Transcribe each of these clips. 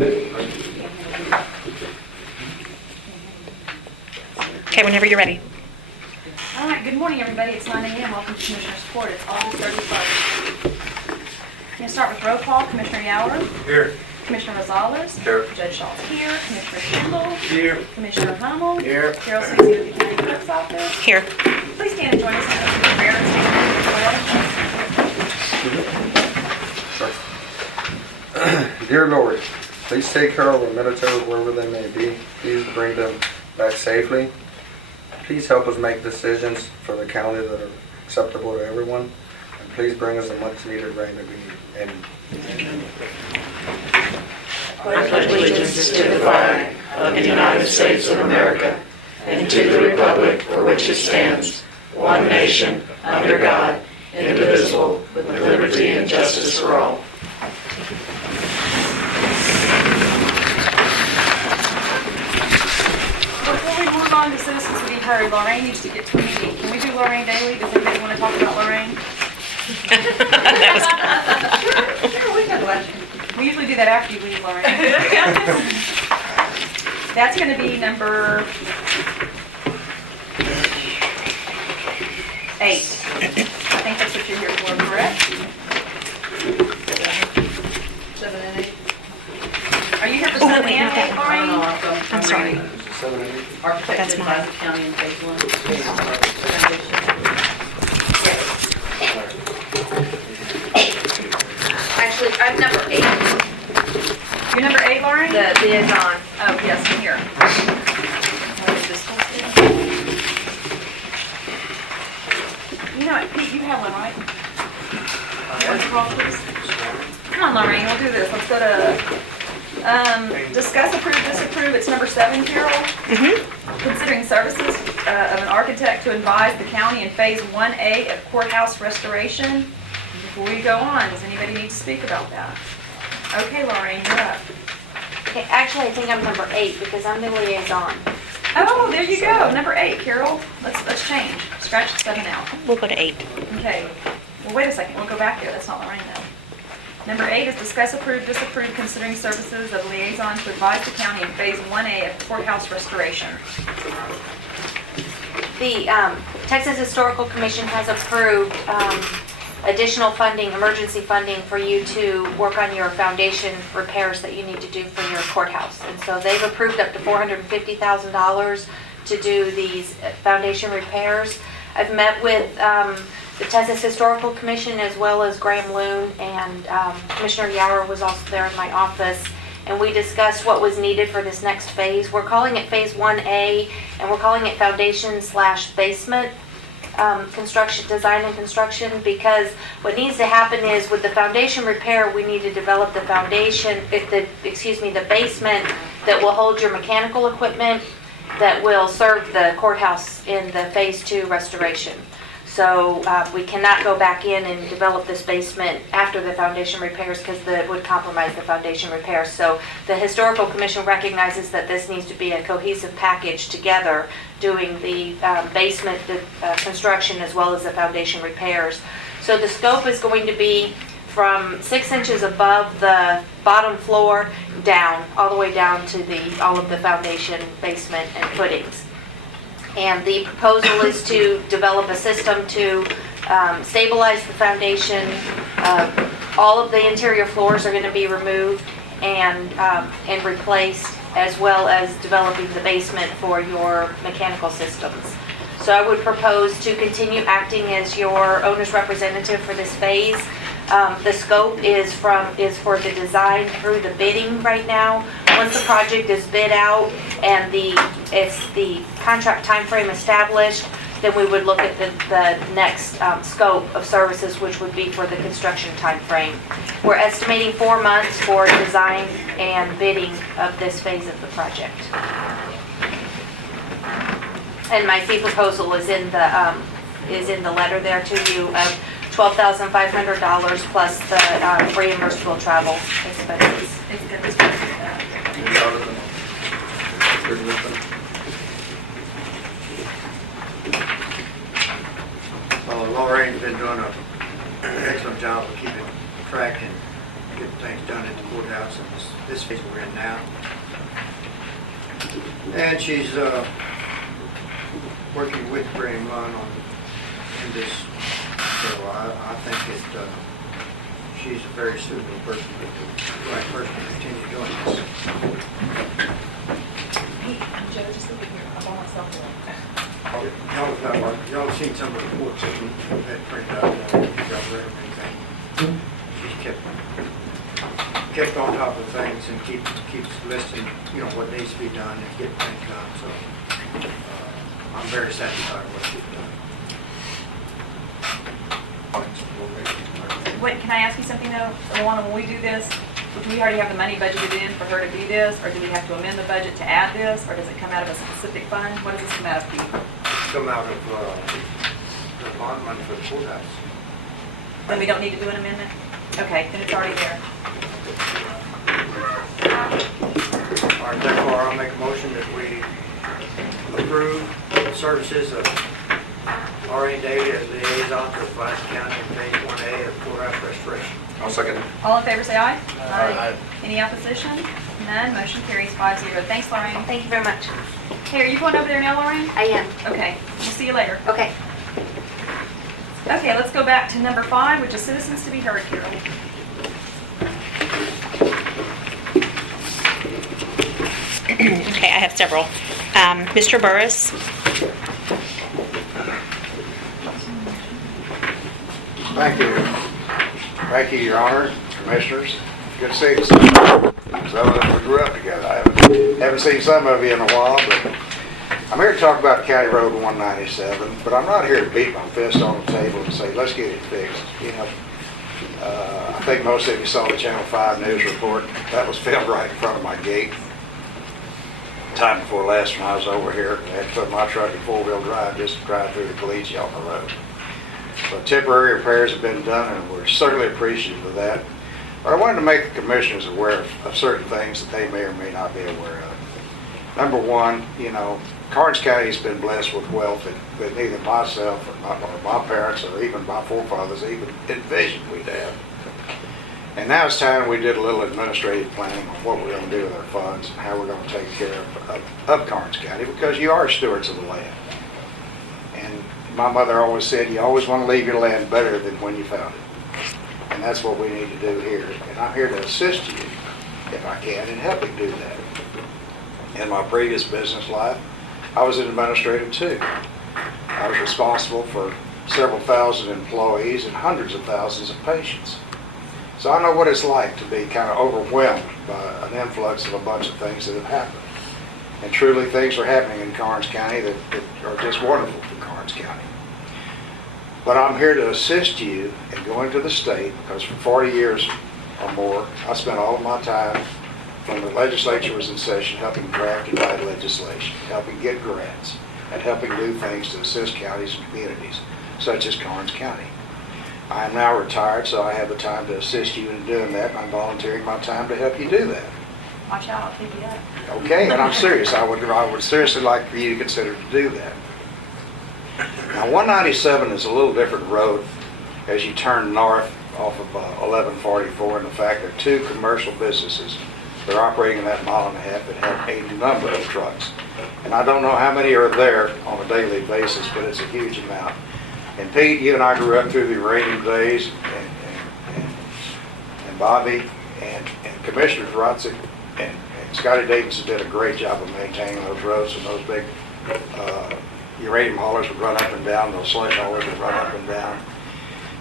Okay, whenever you're ready. All right, good morning, everybody. It's 9 a.m. Welcome to Commissioner's Court. It's August 31st. I'm going to start with roll call. Commissioner Yower. Here. Commissioner Rosales. Here. Judge Schall's here. Commissioner Kendall. Here. Commissioner Hummel. Here. Carol Susie with the County Clerk's Office. Here. Please stand and join us in the prayer and statement. Dear Lord, please take care of our military wherever they may be. Please bring them back safely. Please help us make decisions for the county that are acceptable to everyone. And please bring us the much needed rain that we need. Amen. I pledge allegiance to the flag of the United States of America and to the republic for which it stands, one nation, under God, indivisible, with liberty and justice for all. Before we move on to citizens to be heard, Lorraine needs to get to a meeting. Can we do Lorraine daily? Does anybody want to talk about Lorraine? Sure, we can let you. We usually do that after you leave, Lorraine. That's going to be number 8. I think that's what you're here for, correct? 7 and 8. Are you here for 7 and 8, Lorraine? I'm sorry. 7 and 8. Architect That's mine. advisor county in phase 1. Actually, I'm number 8. You're number 8, Lorraine? The liaison. Oh, yes, I'm here. What is this supposed to be? You know what, Pete, you have one, right? What's wrong, please? Come on, Lorraine, we'll do this. Let's go to, discuss, approve, disapprove. It's number 7, Carol. Considering services of an architect to advise the county in phase 1A of courthouse restoration. Before we go on, does anybody need to speak about that? Okay, Lorraine, you're up. Okay, actually, I think I'm number 8 because I'm the liaison. Oh, there you go, number 8, Carol. Let's change. Scratch 7 out. We'll go to 8. Okay, well, wait a second, we'll go back there, that's not Lorraine though. Number 8 is discuss, approve, disapprove, considering services of liaison to advise the county in phase 1A of courthouse restoration. The Texas Historical Commission has approved additional funding, emergency funding for you to work on your foundation repairs that you need to do for your courthouse. And so they've approved up to $450,000 to do these foundation repairs. I've met with the Texas Historical Commission as well as Graham Loon, and Commissioner Yower was also there in my office, and we discussed what was needed for this next phase. We're calling it phase 1A, and we're calling it foundation/basement construction, design and construction, because what needs to happen is with the foundation repair, we need to develop the foundation, the basement that will hold your mechanical equipment that will serve the courthouse in the phase 2 restoration. So we cannot go back in and develop this basement after the foundation repairs because it would compromise the foundation repairs. So the Historical Commission recognizes that this needs to be a cohesive package together, doing the basement construction as well as the foundation repairs. So the scope is going to be from 6 inches above the bottom floor down, all the way down to all of the foundation, basement, and footings. And the proposal is to develop a system to stabilize the foundation. All of the interior floors are going to be removed and replaced, as well as developing the basement for your mechanical systems. So I would propose to continue acting as your owner's representative for this phase. The scope is for the design through the bidding right now. Once the project is bid out and it's the contract time frame established, then we would look at the next scope of services, which would be for the construction time frame. We're estimating 4 months for design and bidding of this phase of the project. And my fee proposal is in the letter there to you of $12,500 plus the reimbursable travel expenses. It's good. Well, Lorraine's been doing an excellent job of keeping track and getting things done at the courthouse and this phase we're in now. And she's working with Graham Lunn in this, so I think that she's a very suitable person, the right person to continue doing this. Hey, Joe, just look at here. I'm by myself. Y'all have seen some of the reports that we've had printed out, y'all read them and everything. She's kept on top of things and keeps listing, you know, what needs to be done and getting things done, so I'm very satisfied with what she's done. Wait, can I ask you something though? Luana, when we do this, do we already have the money budgeted in for her to do this? Or do we have to amend the budget to add this? Or does it come out of a specific fund? What does this come out of, Pete? Come out of the bond money for the courthouse. Then we don't need to do an amendment? Okay, then it's already there. All right, therefore, I'll make a motion that we approve the services of R.A. Daly as liaison to Pulaski County in Phase 1A of courthouse restoration. I'll second. All in favor, say aye. Aye. Any opposition? None, motion carries 5-0. Thanks, Lorraine. Thank you very much. Hey, are you going over there now, Lorraine? I am. Okay, we'll see you later. Okay. Okay, let's go back to number 5, which is citizens to be heard, Carol. Okay, I have several. Mr. Burris, Thank you. Thank you, Your Honor, Commissioners. Good to see you. Some of us we grew up together. I haven't seen some of you in a while, but I'm here to talk about County Road 197, but I'm not here to beat my fist on the table and say, let's get it fixed. You know, I think most of you saw the Channel 5 news report. That was filmed right in front of my gate. Time before last when I was over here, I had to put my truck in four-wheel drive just to drive through the collegiate on the road. So temporary repairs have been done, and we're certainly appreciative of that. But I wanted to make the commissioners aware of certain things that they may or may not be aware of. Number one, you know, Karnes County has been blessed with wealth that neither myself or my parents or even my forefathers even envisioned we'd have. And now it's time we did a little administrative planning on what we're going to do with our funds and how we're going to take care of Karnes County, because you are stewards of the land. And my mother always said, you always want to leave your land better than when you found it. And that's what we need to do here. And I'm here to assist you, if I can, in helping do that. In my previous business life, I was an administrator too. I was responsible for several thousand employees and hundreds of thousands of patients. So I know what it's like to be kind of overwhelmed by an influx of a bunch of things that have happened. And truly things are happening in Karnes County that are just wonderful for Karnes County. But I'm here to assist you in going to the state, because for 40 years or more, I spent all of my time when the legislature was in session helping draft and write legislation, helping get grants, and helping do things to assist counties and communities, such as Karnes County. I am now retired, so I have the time to assist you in doing that, and I'm volunteering my time to help you do that. Watch out, I'll pick you up. Okay, and I'm serious. I would seriously like for you to consider to do that. Now, 197 is a little different road as you turn north off of 1144, and the fact there are two commercial businesses that are operating in that mile and a half that have a number of trucks. And I don't know how many are there on a daily basis, but it's a huge amount. And Pete, you and I grew up through the uranium days, and Bobby, and Commissioner Rotzik and Scotty Davidson did a great job of maintaining those roads, and those big uranium haulers would run up and down, those sludge haulers would run up and down.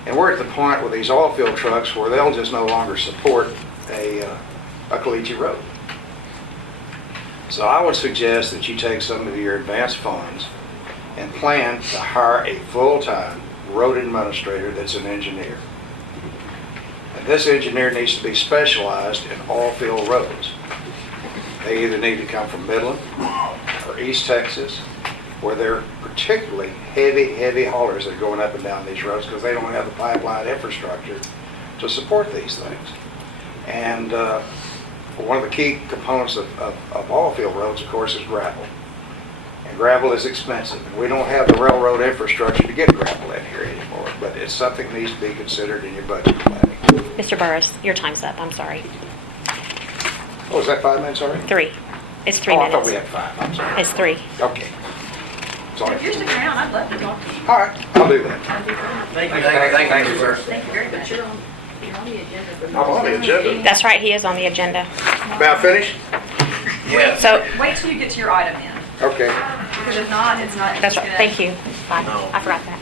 And we're at the point with these oil field trucks where they'll just no longer support a collegiate road. So I would suggest that you take some of your advanced funds and plan to hire a full-time road administrator that's an engineer. And this engineer needs to be specialized in oil field roads. They either need to come from Midland or East Texas, where they're particularly heavy haulers that are going up and down these roads because they don't have the pipeline infrastructure to support these things. And one of the key components of oil field roads, of course, is gravel. And gravel is expensive. And we don't have the railroad infrastructure to get gravel in here anymore. But it's something that needs to be considered in your budget planning. Mr. Burris, your time's up, I'm sorry. Oh, is that 5 minutes already? 3. It's 3 Oh, I minutes. thought we had 5, I'm sorry. It's 3. Okay. Sorry. If you're sticking around, I'd love to talk to you. All right, I'll do that. Thank you, sir. Thank you very much. I'm on the agenda. That's right, he is on the agenda. About finished? Yes. So, Wait till you get to your item then, Okay. because if not, it's not. that's right, thank you. Bye. I forgot that.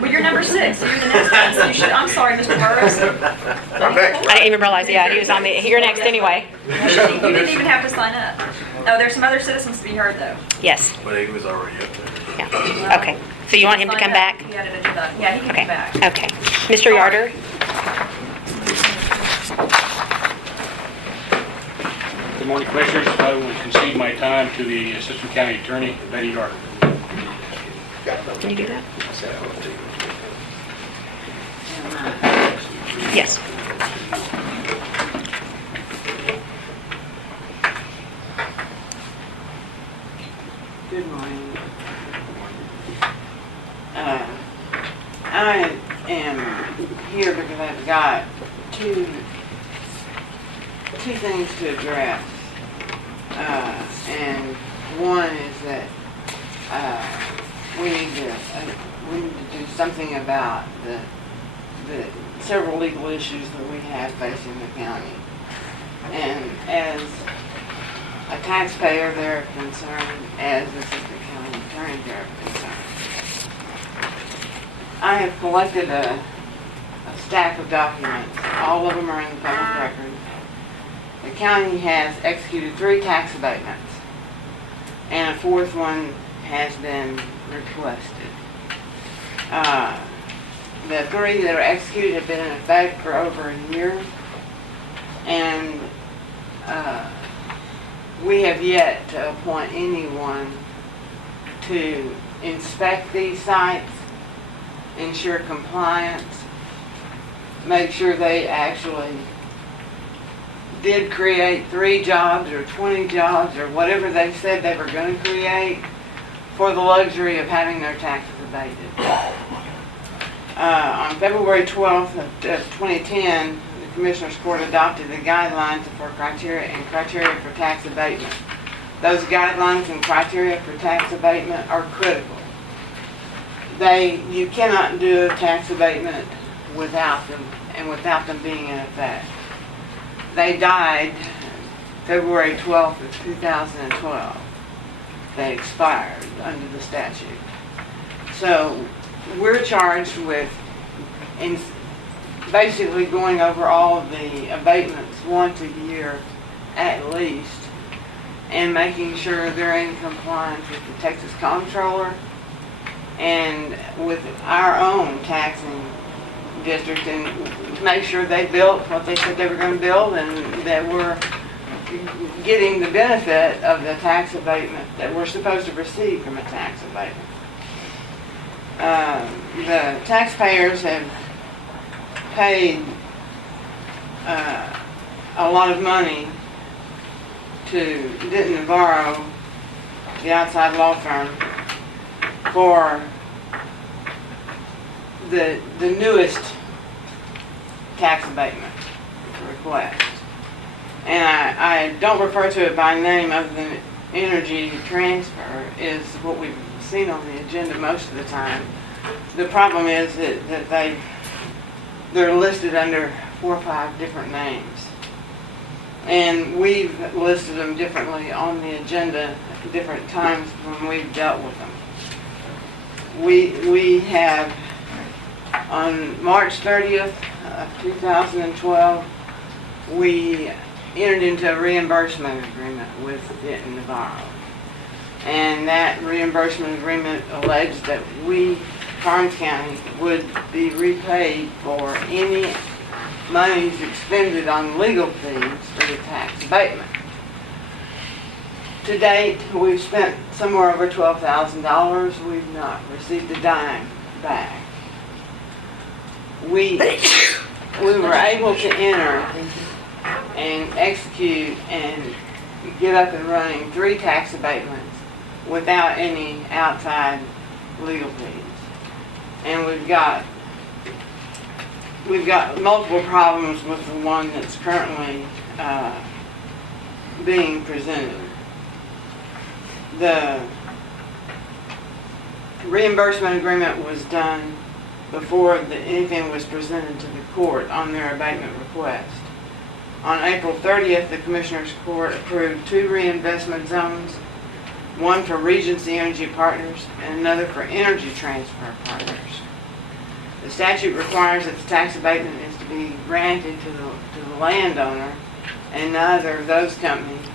Well, you're number 6, so you're the next one, so you should, I'm sorry, Mr. Burris. I'm next. I didn't even realize, yeah, he was on the, you're next anyway. You didn't even have to sign up. Oh, there's some other citizens to be heard, though. Yes, But he was already up there. yeah, okay. So you want him to come back? He added agenda. Yeah, he can Okay, come back. okay. Mr. Yarder? Good morning, Commissioners. I will concede my time to the Assistant County Attorney, Betty Yarder. Can you do that? Yes. Good morning. I am here because I've got two things to address. And one is that we need to do something about the several legal issues that we have facing the county. And as a taxpayer, they're concerned, as assistant county attorney, they're concerned. I have collected a stack of documents. All of them are in the public record. The county has executed 3 tax abatements, and a 4th one has been requested. The 3 that are executed have been in effect for over a year, and we have yet to appoint anyone to inspect these sites, ensure compliance, make sure they actually did create 3 jobs or 20 jobs or whatever they said they were going to create for the luxury of having their taxes abated. On February 12th of 2010, the Commissioners Court adopted the guidelines for criteria for tax abatement. Those guidelines and criteria for tax abatement are critical. You cannot do a tax abatement without them, and without them being in effect. They died February 12th of 2012. They expired under the statute. So we're charged with basically going over all of the abatements once a year at least, and making sure they're in compliance with the Texas Comptroller and with our own taxing district, and to make sure they built what they said they were going to build, and that we're getting the benefit of the tax abatement that we're supposed to receive from a tax abatement. The taxpayers have paid a lot of money to Denton & Barrow, the outside law firm, for the newest tax abatement request. And I don't refer to it by name other than energy transfer is what we've seen on the agenda most of the time. The problem is that they're listed under 4 or 5 different names. And we've listed them differently on the agenda at different times when we've dealt with them. We have, on March 30th of 2012, we entered into a reimbursement agreement with Denton & Barrow. And that reimbursement agreement alleged that we, Karnes County, would be repaid for any monies expended on legal fees for the tax abatement. To date, we've spent somewhere over $12,000. We've not received a dime back. We were able to enter and execute and get up and running 3 tax abatements without any outside legal fees. And we've got multiple problems with the one that's currently being presented. The reimbursement agreement was done before anything was presented to the court on their abatement request. On April 30th, the Commissioners Court approved 2 reinvestment zones, one for Regency Energy Partners and another for Energy Transfer Partners. The statute requires that the tax abatement is to be granted to the landowner, and neither of those companies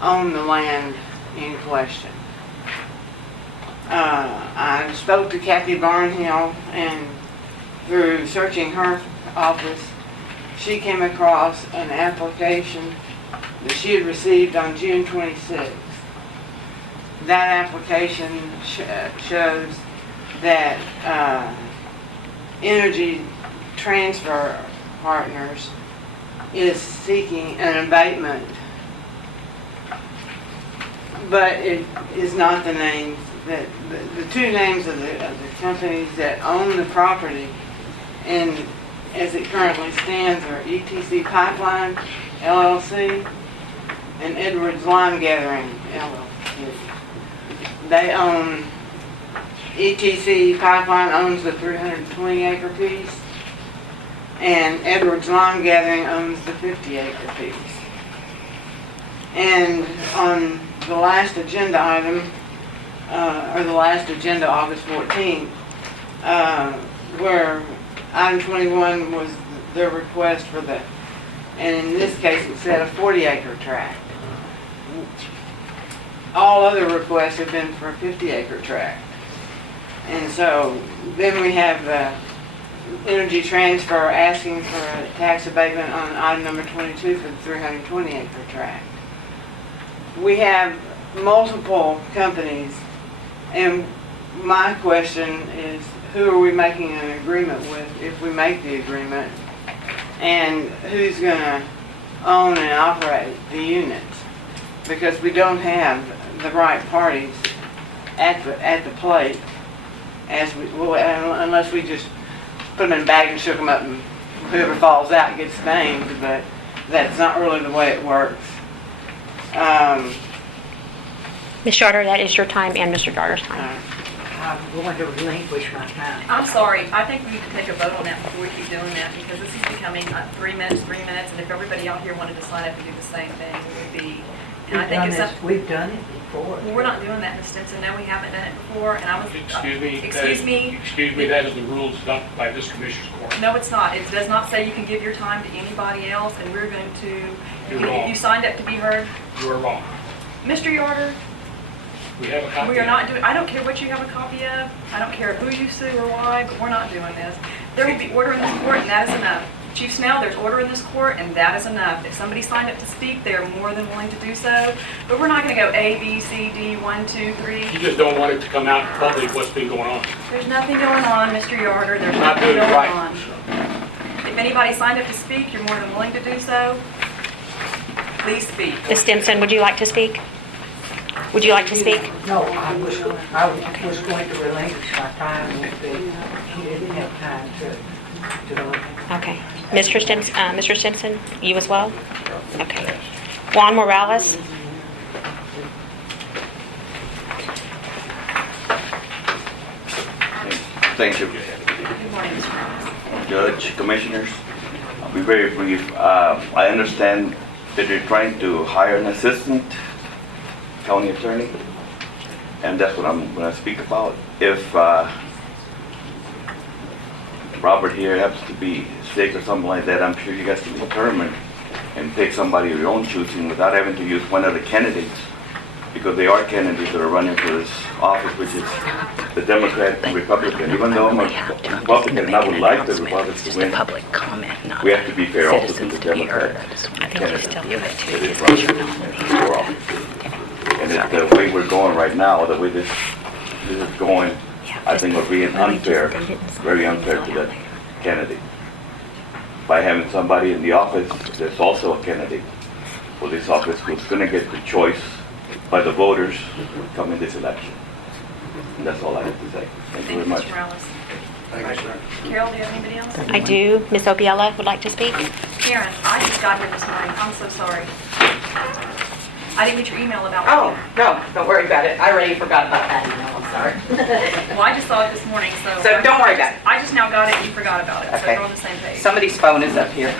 own the land in question. I spoke to Kathy Barnhill, and through searching her office, she came across an application that she had received on June 26th. That application shows that Energy Transfer Partners is seeking an abatement, but it is not the names that the 2 names of the companies that own the property, and as it currently stands, are ETC Pipeline LLC and Edwards Lime Gathering LLC. They own, ETC Pipeline owns the 320-acre piece, and Edwards Lime Gathering owns the 50-acre piece. And on the last agenda item, or the last agenda, August 14th, where item 21 was their request for the, and in this case it said a 40-acre tract. All other requests have been for a 50-acre tract. And so then we have Energy Transfer asking for a tax abatement on item number 22 for the 320-acre tract. We have multiple companies, and my question is, who are we making an agreement with if we make the agreement, and who's going to own and operate the units? Because we don't have the right parties at the plate, as we well, unless we just put them in a bag and shook them up, and whoever falls out gets named. But that's not really the way it works. Ms. Yarder, that is your time and Mr. Yarder's time. I'm going to relinquish my time. I'm sorry, I think we need to take a vote on that before we keep doing that, because this is becoming 3 minutes, and if everybody out here wanted to sign up and do the same thing, it would be, and I think it's something. We've done it before. Well, we're not doing that, Ms. Stinson, no, we haven't done it before, and I was. Excuse me. Excuse me. Excuse me, that is the rules adopted by this Commissioners Court. No, it's not. It does not say you can give your time to anybody else, and we're going to, You're wrong. if you signed up to be heard. You are wrong. Mr. Yarder, We have a copy. we are not doing, I don't care what you have a copy of, I don't care who you sue or why, but we're not doing this. There will be order in this court, and that is enough. Chief Snell, there's order in this court, and that is enough. If somebody signed up to speak, they're more than willing to do so, but we're not going to go A, B, C, D, 1, 2, 3. You just don't want it to come out in public what's been going on. There's nothing going on, Mr. Yarder, there's Not nothing doing it going right. on. If anybody signed up to speak, you're more than willing to do so. Please speak. Ms. Stimson, would you like to speak? Would you like to speak? No, I was going to relinquish my time if he didn't have time to. Okay. Mr. Stimson, you as well? Okay. Juan Morales? Thank you. Good morning, Mr. Ross. Judge, Commissioners, I'll be very brief. I understand that you're trying to hire an assistant county attorney, and that's what I'm going to speak about. If Robert here happens to be sick or something like that, I'm sure you guys can determine and pick somebody of your own choosing without having to use one of the candidates, because they are candidates that are running for this office, which is the Democrat and Republican. Even though I'm a Republican and I would like the Republicans to win, Public comment, not we have to be fair also to the Democrat I think you still give it to that is you. running for office. And if the way we're going right now, the way this is going, I think will be unfair, very unfair to that candidate. By having somebody in the office that's also a candidate for this office who's going to get the choice by the voters coming this election. And that's all I have to say. Thank you very much. Mr. Morales. Thank you, sir. Carol, do you have anybody else? I do. Miss Obiella would like to speak. Karen, I just got here this morning. I'm so sorry. I didn't get your email about. Oh, no, don't worry about it. I already forgot about that email, I'm sorry. Well, I just saw it this morning, so. So don't worry about it. I just now got it and you forgot about it, so Okay. we're on the same page. Somebody's phone is up here.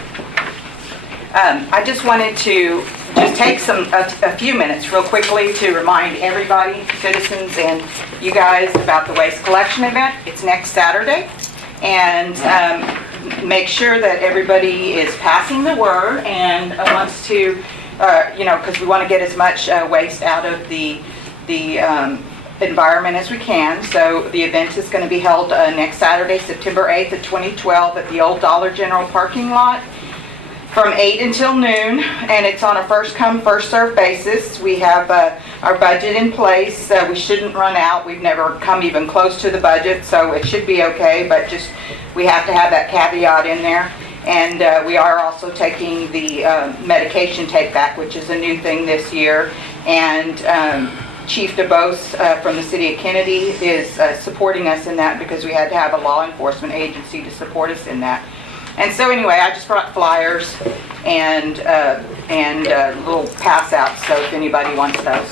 I just wanted to just take a few minutes real quickly to remind everybody, citizens and you guys, about the waste collection event. It's next Saturday. And make sure that everybody is passing the word and wants to, because we want to get as much waste out of the environment as we can. So the event is going to be held next Saturday, September 8th of 2012 at the old Dollar General parking lot from 8 until noon, and it's on a first come, first served basis. We have our budget in place. We shouldn't run out. We've never come even close to the budget, so it should be okay, but just we have to have that caveat in there. And we are also taking the medication take back, which is a new thing this year. And Chief DeBose from the city of Kennedy is supporting us in that because we had to have a law enforcement agency to support us in that. And so anyway, I just brought flyers and little pass outs, so if anybody wants those.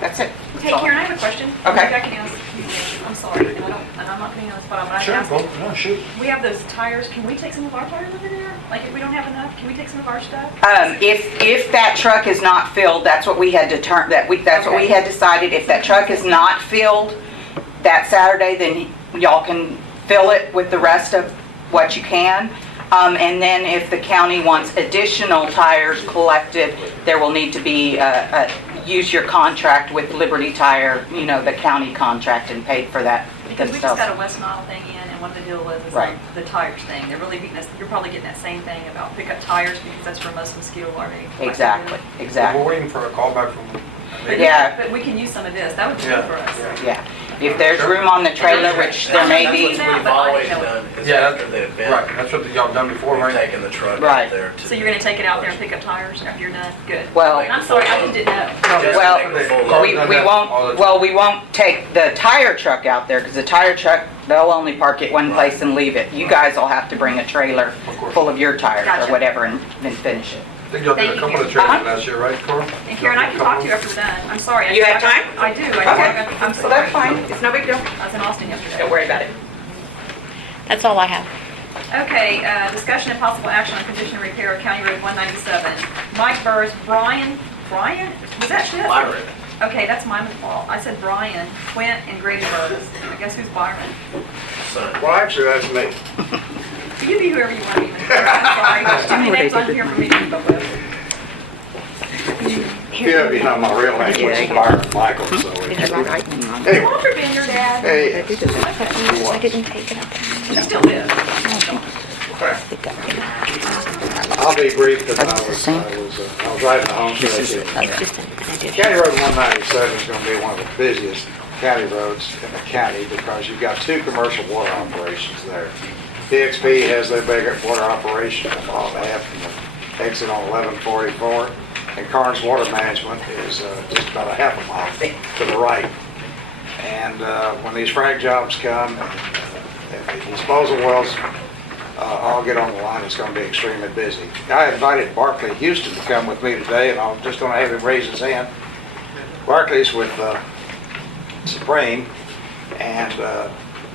That's it. Hey, Karen, I have a question. Okay. Maybe I can ask. I'm sorry, and I'm not putting you on the spot, but I have to ask. No, shoot. We have those tires. Can we take some of our tires over there? Like, if we don't have enough, can we take some of our stuff? If that truck is not filled, that's what we had determined, that's what we Okay. had decided. If that truck is not filled that Saturday, then y'all can fill it with the rest of what you can. And then if the county wants additional tires collected, there will need to be, use your contract with Liberty Tire, the county contract, and paid for that Because we just themselves. got a West Nile thing in, and one of the deal was Right. the tires thing. They're really beating us. You're probably getting that same thing about pickup tires because that's where most mosquito larvae. Exactly, exactly. We're waiting for a call back from. But Yeah. But we can use some of this. That would be good for us. Yeah. If there's room on the trailer, which there may be. That's what We've always done, is Yeah, after the event, Right, that's what y'all done before, we've right? taken the truck Right. out there to. So you're gonna take it out there and pick up tires after you're done? Good. Well- And I'm sorry, I just didn't know. Just Well, to make a full We won't take the tire truck out there, because the tire truck, they'll only park it one place and leave it. You guys will have to bring a trailer full of your tires Gotcha. or whatever and finish it. I think y'all did a Thank couple you. of trailers last year, right, Cora? And Karen, I can talk to you after we're done. I'm sorry. You have time? I do. Okay. I'm So sorry. that's fine, it's no big deal. I was in Austin yesterday. Don't worry about it. That's all I have. Okay, discussion and possible action on condition repair of County Road 197. Mike Burris, Brian, was that shit? Byron. Okay, that's my fault. I said Brian, Quint, and Grady Burris. I guess who's Byron? Son. Well, actually, that's me. You be whoever you want to be. I'm sorry. There's too many names on here for me to keep up with. Yeah, you know, my real name was Byron Michael, so. Anyway, Walter been your dad. hey, I didn't take it up. You still live. I'll be brief because I was riding the home stretch. It's just I did. County Road 197 is going to be one of the busiest county roads in the county because you've got two commercial water operations there. DXP has their big water operation a mile and a half from the exit on 1144, and Karnes Water Management is just about a half a mile to the right. And when these frac jobs come, and the disposal wells all get on the line, it's going to be extremely busy. I invited Barclay Houston to come with me today, and I'm just going to have him raise his hand. Barclay's with Supreme, and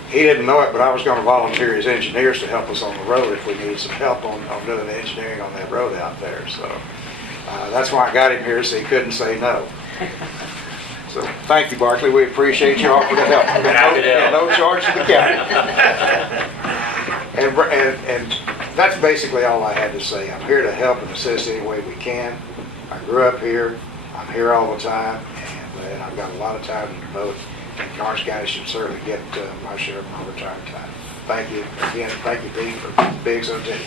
he didn't know it, but I was going to volunteer his engineers to help us on the road if we needed some help on doing the engineering on that road out there. So that's why I got him here, so he couldn't say no. So thank you, Barclay. We appreciate you offering to help. And no charge to the county. And that's basically all I had to say. I'm here to help and assist any way we can. I grew up here. I'm here all the time, and I've got a lot of time to devote. And Karnes County should certainly get my share of my retirement time. Thank you again. Thank you, Pete, for being so gentle.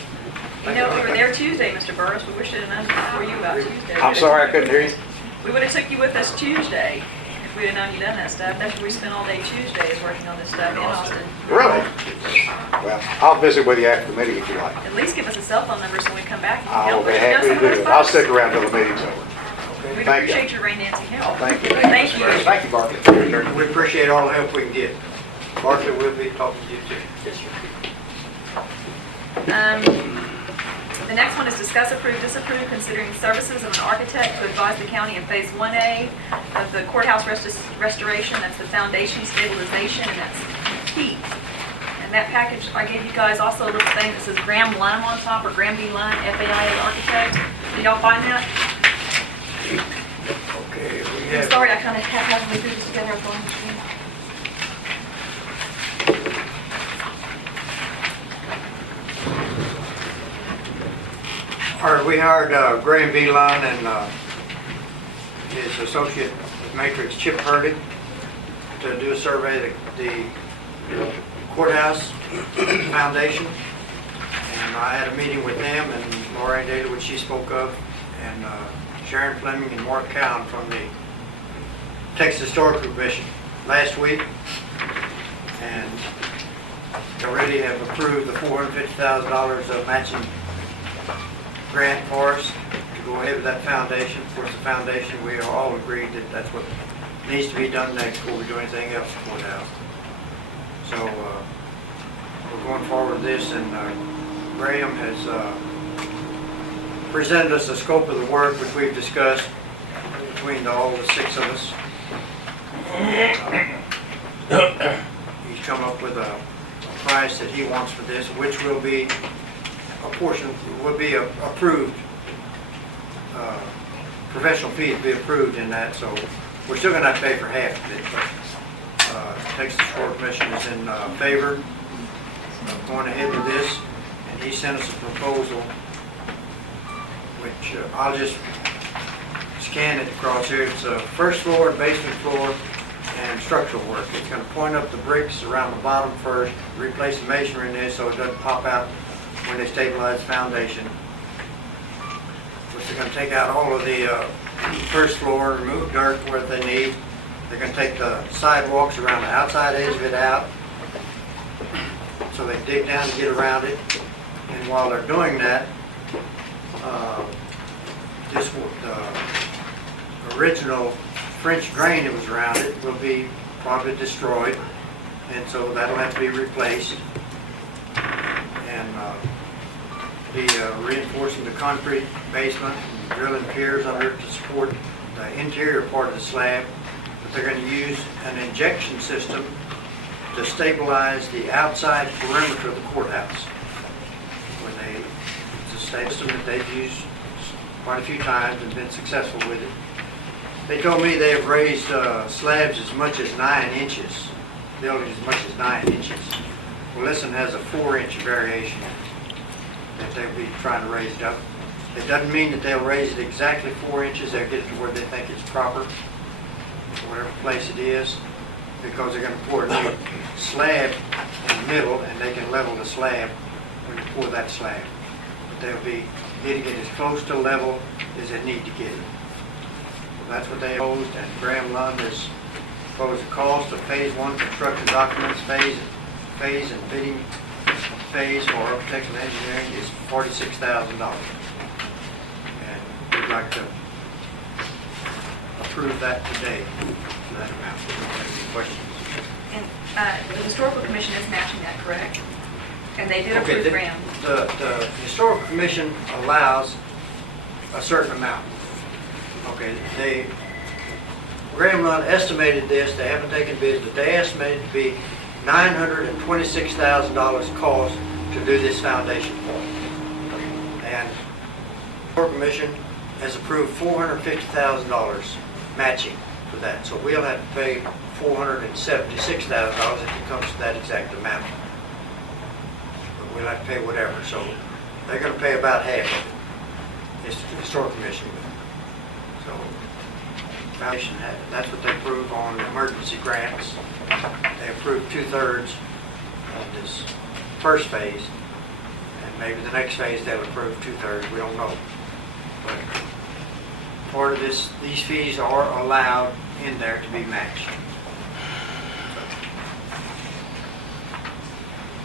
You know, we were there Tuesday, Mr. Burris. We wish it had known before you about Tuesday. I'm sorry I couldn't hear you. We would have took you with us Tuesday if we'd have known you done that stuff. That's where we spent all day Tuesday is working on this stuff in Austin. Really? Well, I'll visit with you after the meeting if you like. At least give us a cell phone number so when we come back. You can I help will be us. You know happy to some of do those it. I'll folks? stick around till the meeting's over. We'd Thank you. appreciate your Ray Nancy help. Thank you. Thank you. Thank you, Barclay. We appreciate all the help we can get. Barkley will be talking to you too. Yes, sir. The next one is discuss, approve, disapprove, considering services of an architect to advise the county in Phase 1A of the courthouse restoration. That's the foundation stabilization, and that's key. And that package, I gave you guys also a little thing that says Graham Lime on top, or Graham B. Lime, FAIA architect. Did y'all find that? Okay, we I'm have. sorry, I kind of haven't put this together. All right, we hired Graham B. Lund and his associate with Matrix, Chip Hurley, to do a survey of the courthouse foundation. And I had a meeting with them and Lorraine Daly, which she spoke of, and Sharon Fleming and Mark Cowan from the Texas Historical Commission last week. And they already have approved the $450,000 of matching grant for us to go ahead with that foundation. Of course, the foundation, we are all agreed that that's what needs to be done next before we do anything else in the courthouse. So we're going forward with this, and Graham has presented us the scope of the work which we've discussed between all the six of us. He's come up with a price that he wants for this, which will be a portion, will be approved. Professional fees will be approved in that, so we're still going to have to pay for half of it. But Texas Historical Commission is in favor of going ahead with this, and he sent us a proposal, which I'll just scan it across here. It's a first floor and basement floor and structural work. It's going to point up the bricks around the bottom first, replace the masonry in there so it doesn't pop out when they stabilize the foundation. Which they're going to take out all of the first floor, remove dirt where they need. They're going to take the sidewalks around the outside edge of it out, so they dig down to get around it. And while they're doing that, this the original French drain that was around it will be probably destroyed, and so that'll have to be replaced. And be reinforcing the concrete basement and drilling piers under it to support the interior part of the slab. But they're going to use an injection system to stabilize the outside perimeter of the courthouse. It's a system that they've used quite a few times and been successful with it. They told me they have raised slabs as much as 9 inches, buildings as much as 9 inches. Well, this one has a 4-inch variation that they'll be trying to raise it up. It doesn't mean that they'll raise it exactly 4 inches. They'll get it to where they think it's proper, whatever place it is, because they're going to pour a new slab in the middle, and they can level the slab when you pour that slab. But they'll be getting it as close to level as they need to get it. So that's what they proposed, and Graham Lund has proposed the cost of Phase 1 construction documents, phase and bidding phase for architectural engineering is $46,000. And we'd like to approve that today, for that amount. Any questions? And the Historical Commission is matching that, correct? And they did Okay, approve Graham. the Historical Commission allows a certain amount. Okay, Graham Lund estimated this, they haven't taken bids, but they estimated it to be $926,000 cost to do this foundation. And the Historical Commission has approved $450,000 matching for that. So we'll have to pay $476,000 if it comes to that exact amount. But we'll have to pay whatever. So they're going to pay about half of it. It's the Historical Commission. So foundation, that's what they approve on emergency grants. They approved 2/3 of this first phase, and maybe the next phase they'll approve 2/3. We don't know. But part of this, these fees are allowed in there to be matched.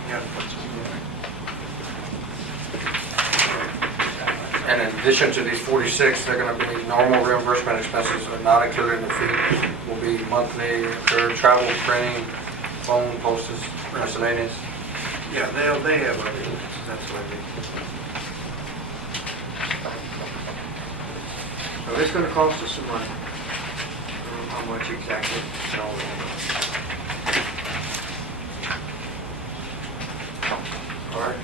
Any other questions? And in addition to these 46, they're going to be normal reimbursement expenses that are not included in the fee. Will be monthly, their travel, training, phone, postage, miscellaneous. Yeah, they have other ones, that's what they. So it's gonna cost us some money. I don't know how much exactly, it's all in. All right.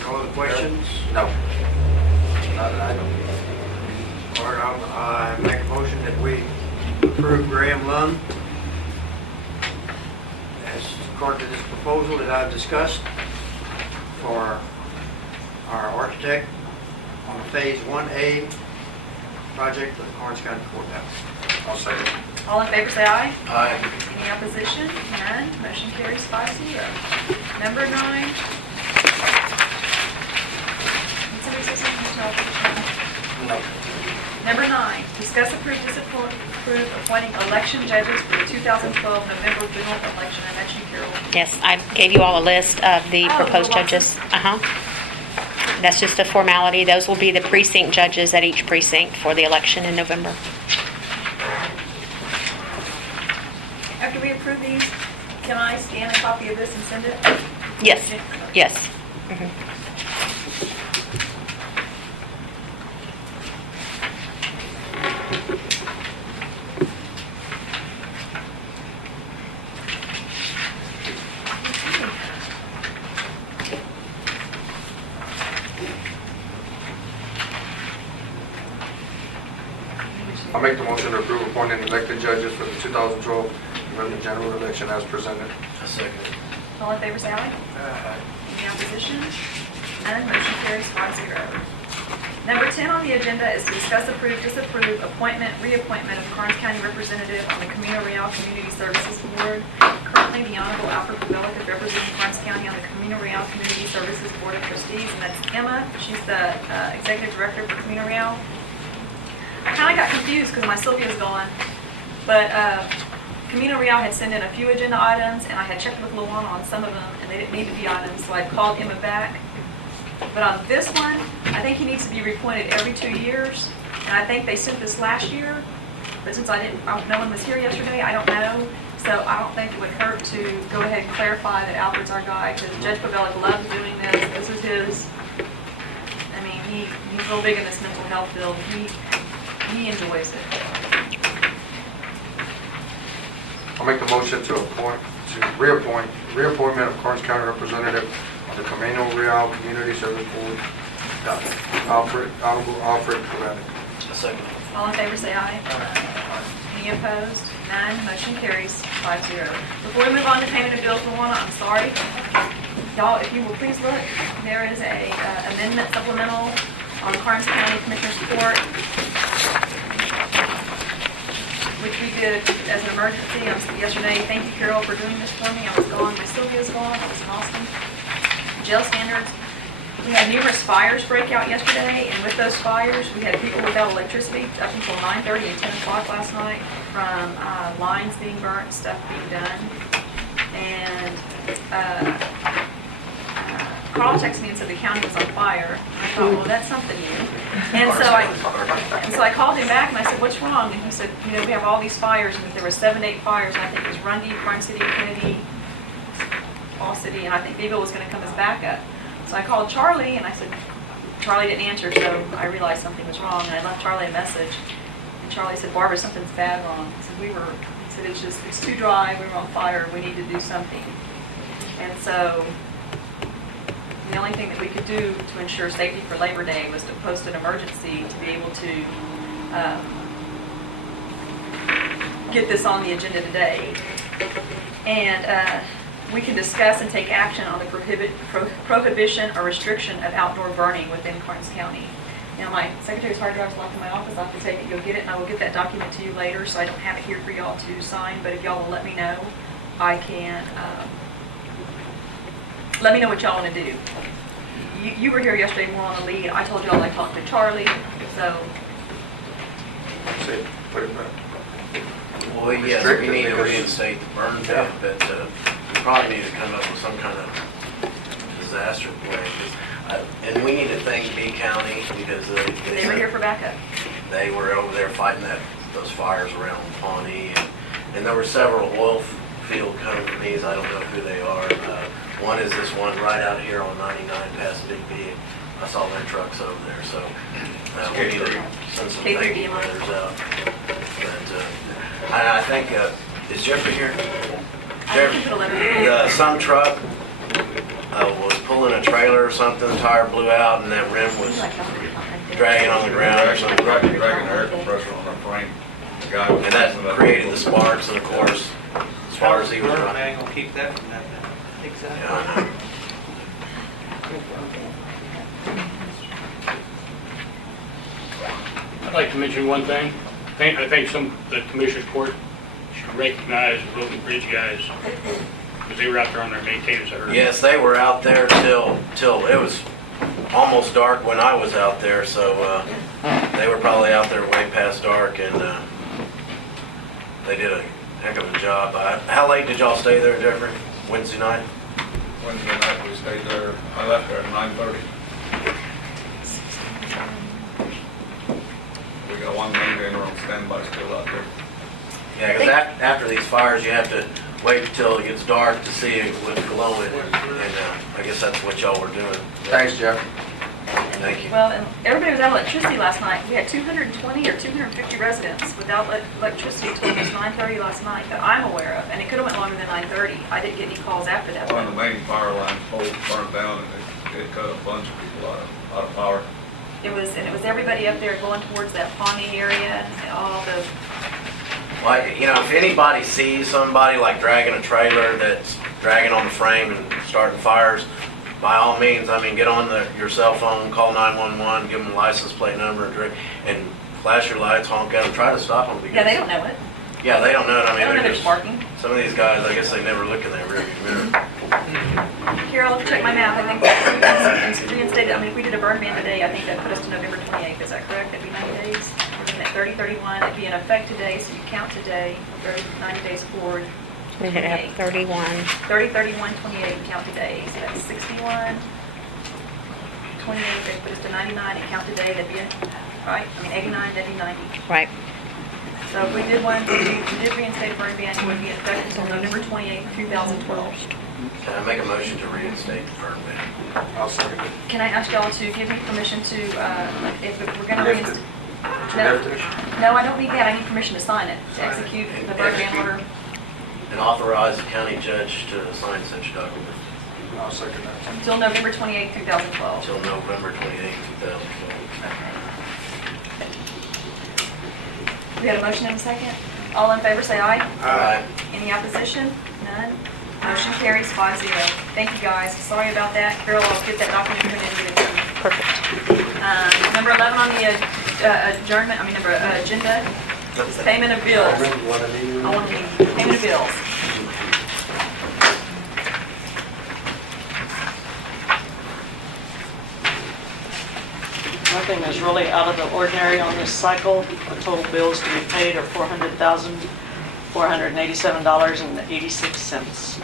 No other questions? No. Not that I know. All right, I make a motion that we approve Graham Lund as according to this proposal that I've discussed for our architect on Phase 1A project for the Karnes County Courthouse. I'll say it. All in favor, say aye. Aye. Any opposition? None. Motion carries 5-0. Number 9. Did somebody say something? No. Number 9, discuss, approve, disapprove appointing election judges for the 2012 November general election. I mentioned Carol. Yes, I gave you all a list of the Oh, proposed well, judges. That's just a formality. Those will be the precinct judges at each precinct for the election in November. After we approve these, can I scan a copy of this and send it? Yes, yes. Mhm. I'll make the motion to approve appointing elected judges for the 2012 November general election as presented. A second. All in favor, say aye. Any opposition? None. Motion carries 5-0. Number 10 on the agenda is to discuss, approve, disapprove appointment, reappointment of Karnes County representative on the Camino Real Community Services Board. Currently, the Honorable Alfred Pavelic is representing Karnes County on the Camino Real Community Services Board of Trustees, and that's Emma. She's the executive director for Camino Real. I kind of got confused because my Sylvia's gone, but Camino Real had sent in a few agenda items, and I had checked with Luana on some of them, and they didn't need to be items, so I called Emma back. But on this one, I think he needs to be reappointed every 2 years, and I think they sent this last year, but since no one was here yesterday, I don't know, so I don't think it would hurt to go ahead and clarify that Alfred's our guy, because Judge Pavelic loves doing this. This is his, I mean, he's real big in this mental health field. He enjoys it. I'll make the motion to reappointment of Karnes County representative on the Camino Real Community Service Board, Honorable Alfred Pavelic. A second. All in favor, say aye. Any opposed? None. Motion carries 5-0. Before we move on to payment of bills, Luana, I'm sorry. Y'all, if you will please look, there is a amendment supplemental on Karnes County Commissioner's Court, which we did as an emergency yesterday. Thank you, Carol, for doing this for me. I was gone. My Sylvia's gone. I was in Austin. Jail standards. We had numerous fires break out yesterday, and with those fires, we had people without electricity up until 9:30 and 10 o'clock last night from lines being burnt, stuff being done. And Carl texted me and said the county was on fire. And I thought, well, that's something new. And so I called him back and I said, what's wrong? And he said, you know, we have all these fires, and there were 7, 8 fires, and I think it was Rundy, Crime City, Kennedy, All City, and I think Beeville was going to come as backup. So I called Charlie, and I said, Charlie didn't answer, so I realized something was wrong, and I left Charlie a message. And Charlie said, Barbara, something's bad wrong. He said, it's too dry, we were on fire, we need to do something. And so the only thing that we could do to ensure safety for Labor Day was to post an emergency to be able to get this on the agenda today. And we can discuss and take action on the prohibition or restriction of outdoor burning within Karnes County. Now, my secretary's hard drive's locked in my office. I'll have to take it, go get it, and I will get that document to you later, so I don't have it here for y'all to sign, but if y'all will let me know, I can, let me know what y'all want to do. You were here yesterday more on the lead. I told y'all I talked to Charlie, so. Say, put it back. Well, yes, we need to reinstate the burn ban, but we probably need to come up with some kind of disaster plan. And we need to thank B County because They were here for backup. They were over there fighting those fires around Pawnee, and there were several oil field companies, I don't know who they are. One is this one right out here on 99 past Big B. I saw their trucks over there, so we need to send some thank you letters out. But I think, is Jeffrey here? Some truck was pulling a trailer or something, the tire blew out and that rim was dragging on the ground or something. Dragging air compressor on our frame. The guy was And that messing up. created the sparks, and of course, as far as he was running. Man, gonna keep that from nothing. Exactly. Yeah, I know. I'd like to mention one thing. I think the Commissioners Court should recognize the Road and Bridge guys, because they were out there on their maintenance, I heard. Yes, they were out there till it was almost dark when I was out there, so they were probably out there way past dark, and they did a heck of a job. How late did y'all stay there, Jeffrey? Wednesday night? Wednesday night we stayed there. I left there at 9:30. We got one maintainer on standby still out there. Yeah, because after these fires, you have to wait until it gets dark to see what's glowing, and I guess that's what y'all were doing. Thanks, Jeff. Thank you. Well, and everybody was out of electricity last night. We had 220 or 250 residents without electricity until almost 9:30 last night that I'm aware of, and it could have went longer than 9:30. I didn't get any calls after that. One of the main power lines poles burned down and it cut a bunch of people out of power. It was everybody up there going towards that Pawnee area and all the, Well, if anybody sees somebody like dragging a trailer that's dragging on the frame and starting fires, by all means, get on your cell phone, call 911, give them a license plate number, and flash your lights, honk at them, try to stop them. Because, yeah, they don't know it. Yeah, they don't know it. They don't know they're they're parking. some of these guys, I guess they never look in that rearview mirror. Carol, if you check my math, I think that's reinstated. If we did a burn ban today, I think that put us to November 28th. Is that correct? That'd be 90 days. We're looking at 30, 31. It'd be in effect today, so you count today, 90 days forward. We should have 31. 30, 31, 28, and count today. So that's 61, 28, they put us to 99, and count today, that'd be, right? 89, that'd be 90. Right. So if we did reinstate a burn ban, it would be in effect until November 28th, 2012. Can I make a motion to reinstate the burn ban? I'll second it. Can I ask y'all to give me permission to, if we're gonna Lift reinstate? it. No, I don't need that, I need permission to sign it, to execute the burn ban order. And authorize the county judge to sign such document I'll second that. Until November 28th, 2012. until November 28, 2012. We got a motion and a second? All in favor, say aye. Aye. Any opposition? None? Motion carries 5-0. Thank you, guys. Sorry about that. Carol, I'll get that document printed and get it to you. Perfect. Number 11 on the agenda is payment of bills. I want to payment of bills. Nothing is really out of the ordinary on this cycle. The total bills to be paid are $400,487.86.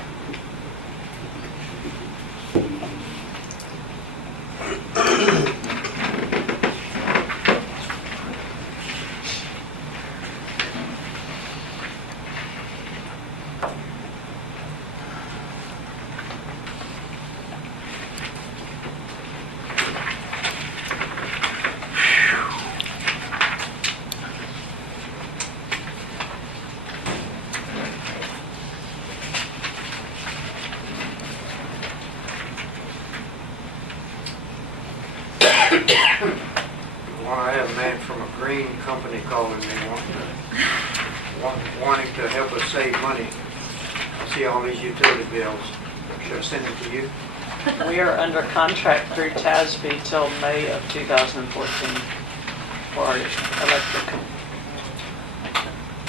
Well, I have a man from a green company calling me wanting to help us save money. I see all these utility bills. Should I send them to you? We are under contract through TASB till May of 2014 for our electric.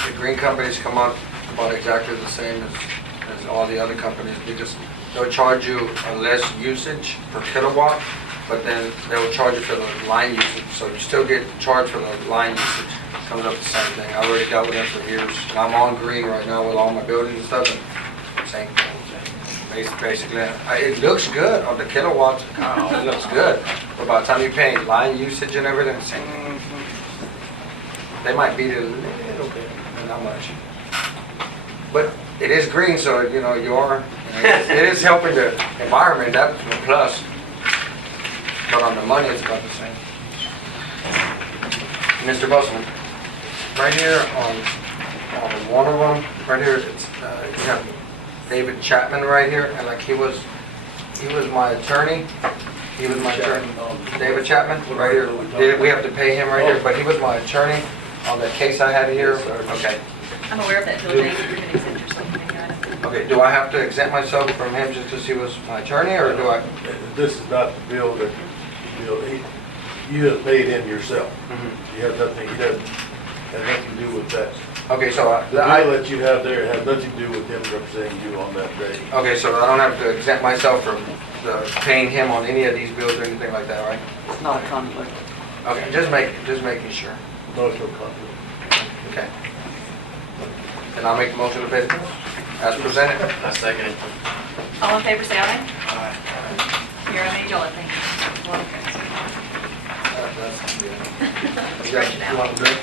The green companies come out about exactly the same as all the other companies because they'll charge you a less usage per kilowatt, but then they'll charge you for the line usage. So you still get charged for the line usage. Comes up the same thing. I already dealt with them for years. And I'm on green right now with all my buildings and stuff. And same thing. Basically, it looks good on the kilowatts. It looks good. But by the time you pay line usage and everything, same thing. They might beat it a little bit, but not much. But it is green, so, you know, it is helping the environment, that's a plus. But on the money, it's about the same. Mr. Busselman, right here on one of them, right here, it's, you have David Chapman right here, and like he was my attorney. He was my attorney. David Chapman, right here. We have to pay him right here, but he was my attorney on the case I had here. Okay. I'm aware of that, Bill, Dave, you're gonna exempt yourself from any item. Okay, do I have to exempt myself from him just because he was my attorney, or do I? This is not the bill that, you have paid him yourself. You have nothing, he doesn't have nothing to do with that. Okay, so The bill that you have there has nothing to do with him representing you on that day. okay, so I don't have to exempt myself from paying him on any of these bills or anything like that, right? It's not a conflict. Okay, just making sure. No, it's no conflict. Okay. And I'll make the motion to pay the bills as presented. I second it. All in favor, say aye. Here, I made y'all a thing. That's good. Stretch it You out. want to do it?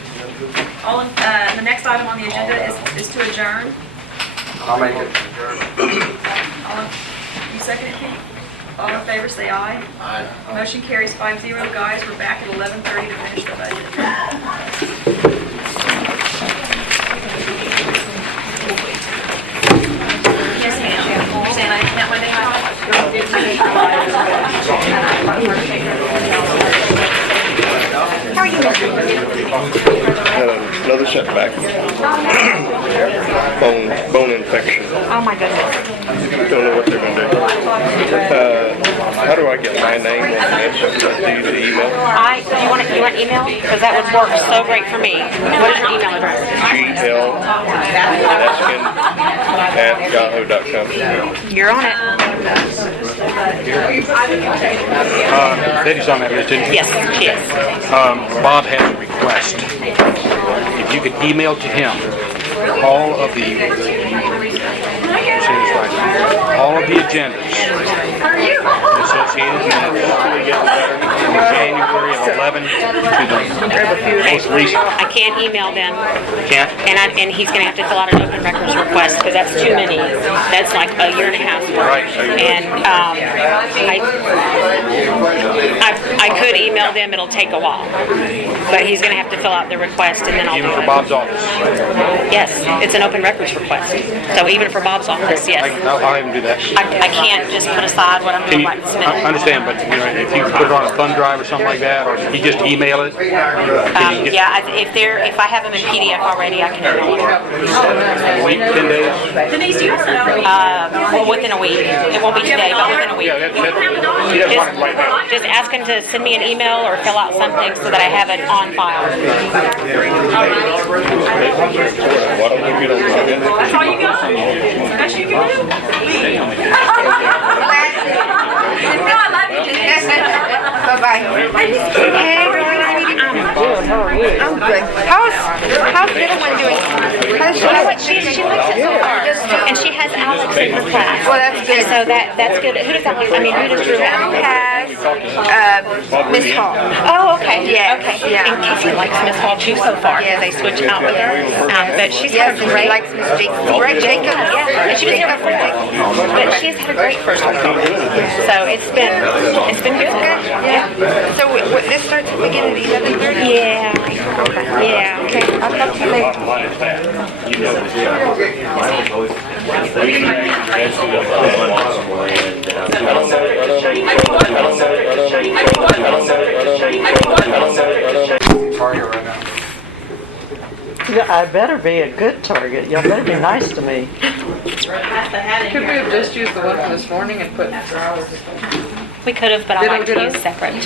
The next item on the agenda is to adjourn. I'll make it. You second it, Pete? All in favor, say aye. Aye. Motion carries 5-0. Guys, we're back at 11:30 to finish the budget. Yes, ma'am. You're saying I met my name? How are you, Mr. Another setback. Bone infection. Oh, my goodness. Don't know what they're gonna do. How do I get my name on this? Do you the email? Do you want email? Because that would work so great for me. What is your email address? GL@yahoo.com. You're on it. Betty's on that list, isn't she? Yes, she is. Bob has a request. If you could email to him all of the, all of the agendas and associated minutes from January of 11 to the most recent. I can't email them, Can't? and he's going to have to fill out an open records request because that's too many. That's like a year and a half worth. Right. And I could email them. It'll take a while, but he's going to have to fill out the request, and then I'll Even do for it. Bob's office. Yes, it's an open records request. So even for Bob's office, yes. I'll have him do that. I can't just put aside what I'm Can doing you, right this I minute. understand, but you know, if you put it on a thumb drive or something like that, or you just email it. Can you get Yeah, if I have them in PDF already, I can do it. a week, 10 days? Denise, do you have another? Well, within a week. It won't be today, but within a week. Yeah, he doesn't want it right now. Just ask him to send me an email or fill out something so that I have it on file. Why don't we get on the agenda? That's all you got? That's all you can do? No, I love you, Denise. Bye-bye. Hey, I'm good. How are you? I'm good. How's the little one doing? She likes it so far, and she has Alex in her class. Well, that's good. And so that's good. Who does Alex? I mean, who does Drew Drew have? has Miss Hall. Oh, okay. Yes, Okay. yeah. And Casey likes Miss Hall too so far. Yes. They switch out with her. But she's Yes, had a and she great. likes Miss Jacobs. Jacobs. Yeah, and she was here before. But she's had a great first week. So it's been good. Yeah. So this starts again at 11:30? Yeah. Yeah. Okay, I'll talk to you later. Target right now. I better be a good target. Y'all better be nice to me. Could we have just used the one from this morning and put flowers? We could have, but I like to use separate.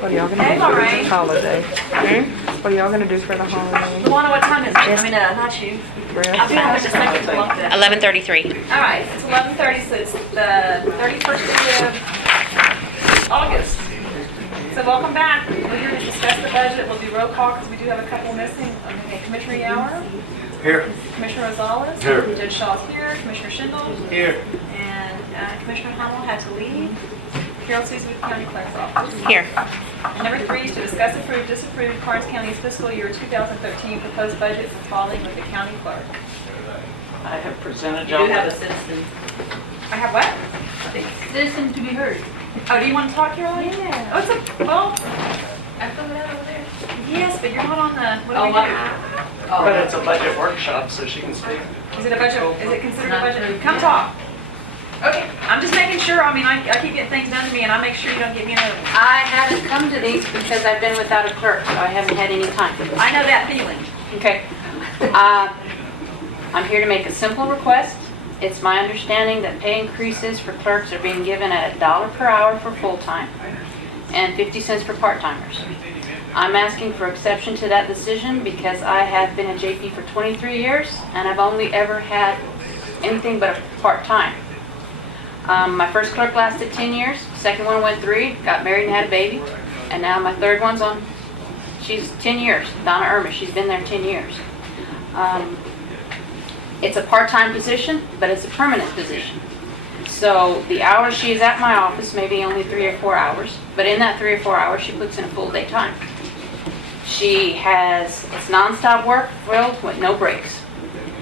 What are y'all gonna Hey, do for Lorraine. the holiday? What are y'all gonna do for the holiday? Luana, what time is it? I mean, not you. I'll be on just a second to look at. 11:33. All right, it's 11:30, so it's the 31st day of August. So welcome back. We're here to discuss the budget. We'll do roll call because we do have a couple missing. Okay, Commissioner Yauer, Here. Commissioner Rosales. Here. Judge Shaw's here, Commissioner Schindel, Here. and Commissioner Hummel had to leave. Carol Susie with the County Clerk's Office. Here. And number 3 is to discuss, approve, disapprove Karnes County's fiscal year 2013 proposed budget for filing with the county clerk. I have presented You y'all do have a with citizen, I have what? citizen to be heard. Oh, do you want to talk, Caroline? Yeah. Oh, it's a, well, I filled it out over there. yes, but you're not on the, what do Oh, we but do? it's a budget workshop, so she can speak. Is it a budget, is it considered a Not budget? really. Come talk. Okay, I'm just making sure, I mean, I keep getting things done to me and I make sure you don't get me another one. I haven't come to these because I've been without a clerk, so I haven't had any time. I know that feeling. Okay. I'm here to make a simple request. It's my understanding that pay increases for clerks are being given at $1 per hour for full-time and 50 cents for part-timers. I'm asking for exception to that decision because I have been a JP for 23 years and I've only ever had anything but a part-time. My first clerk lasted 10 years, second one went 3, got married and had a baby, and now my third one's on, she's 10 years, Donna Irma, she's been there 10 years. It's a part-time position, but it's a permanent position. So the hours she is at my office may be only 3 or 4 hours, but in that 3 or 4 hours, she puts in a full day time. It's nonstop work filled with no breaks.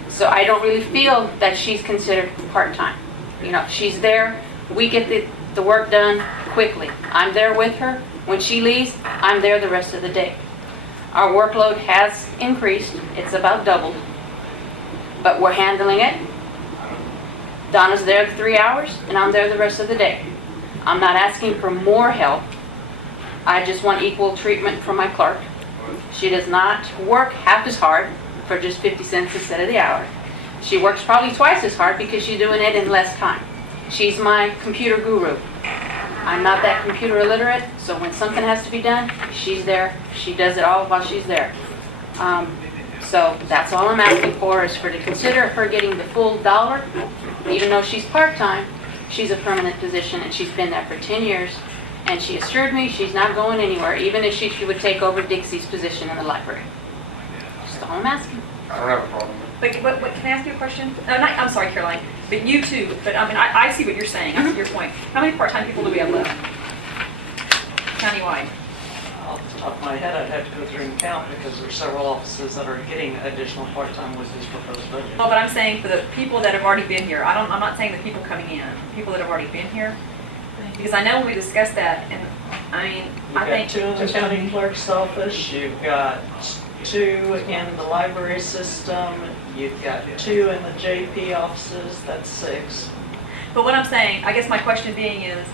So I don't really feel that she's considered part-time. You know, she's there, we get the work done quickly. I'm there with her. When she leaves, I'm there the rest of the day. Our workload has increased, it's about doubled, but we're handling it. Donna's there the 3 hours, and I'm there the rest of the day. I'm not asking for more help. I just want equal treatment from my clerk. She does not work half as hard for just 50 cents instead of the hour. She works probably twice as hard because she's doing it in less time. She's my computer guru. I'm not that computer illiterate, so when something has to be done, she's there. She does it all while she's there. So that's all I'm asking for is to consider her getting the full $1. Even though she's part-time, she's a permanent position and she's been there for 10 years. And she assured me she's not going anywhere, even if she would take over Dixie's position in the library. That's all I'm asking. I don't have a problem. But can I ask you a question? I'm sorry, Caroline, but you too, but I mean, I see what you're saying, I see your point. How many part-time people do we have left? Countywide? Off the top of my head, I'd have to go through and count because there's several offices that are getting additional part-time with this proposed budget. No, but I'm saying for the people that have already been here, I'm not saying the people coming in, people that have already been here. Because I know when we discussed that, and I mean, I think. You've got 2 in the county clerk's office, you've got 2 in the library system, you've got 2 in the JP offices, that's 6. But what I'm saying, I guess my question being is,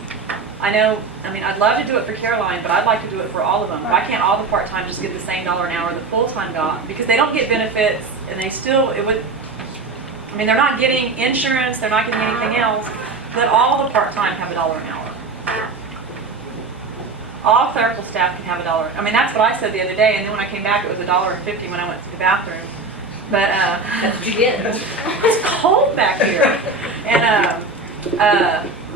I'd love to do it for Caroline, but I'd like to do it for all of them. Why can't all the part-time just get the same $1 an hour the full-time got? Because they don't get benefits, and they're not getting insurance, they're not getting anything else. Let all the part-time have $1 an hour. All clerical staff can have $1. That's what I said the other day, and then when I came back, it was $1.50 when I went to the bathroom. But, That's what you get. it's cold back here. And,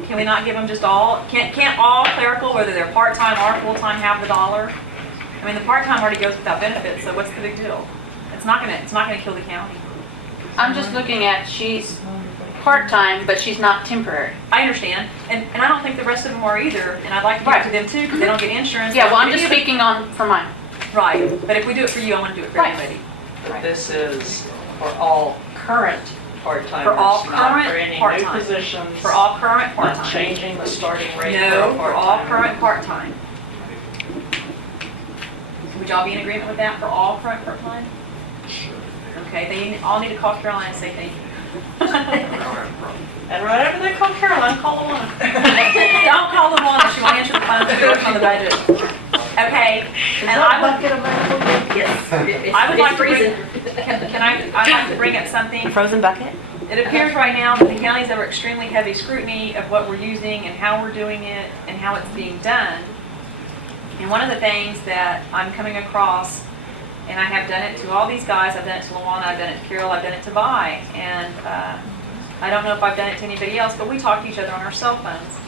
can we not give them just all, can't all clerical, whether they're part-time or full-time, have the $1? The part-time already goes without benefits, so what's the big deal? It's not gonna kill the county. I'm just looking at, she's part-time, but she's not temporary. I understand, and I don't think the rest of them are either, and I'd like to give it to them too, because they don't get insurance. Yeah, well, I'm just speaking for mine. Right, but if we do it for you, I want to do it for Right. everybody. But this is for all current part-timers, For all not for current any new part-time. positions. For all current Not part-time. changing the starting rate for No, a for all part-timer. current part-time. Would y'all be in agreement with that, for all current part-time? Okay, they all need to call Caroline and say thank you. And right after they call Caroline, call the one. Don't call them on if she won't answer the phone to work on the budget. Okay, and I would, Yes. I would like to bring, freezing. I'd like to bring up something. Frozen bucket? It appears right now that the counties have extremely heavy scrutiny of what we're using and how we're doing it and how it's being done. And one of the things that I'm coming across, and I have done it to all these guys, I've done it to Luana, I've done it to Carol, I've done it to Vi, and I don't know if I've done it to anybody else, but we talk to each other on our cell phones.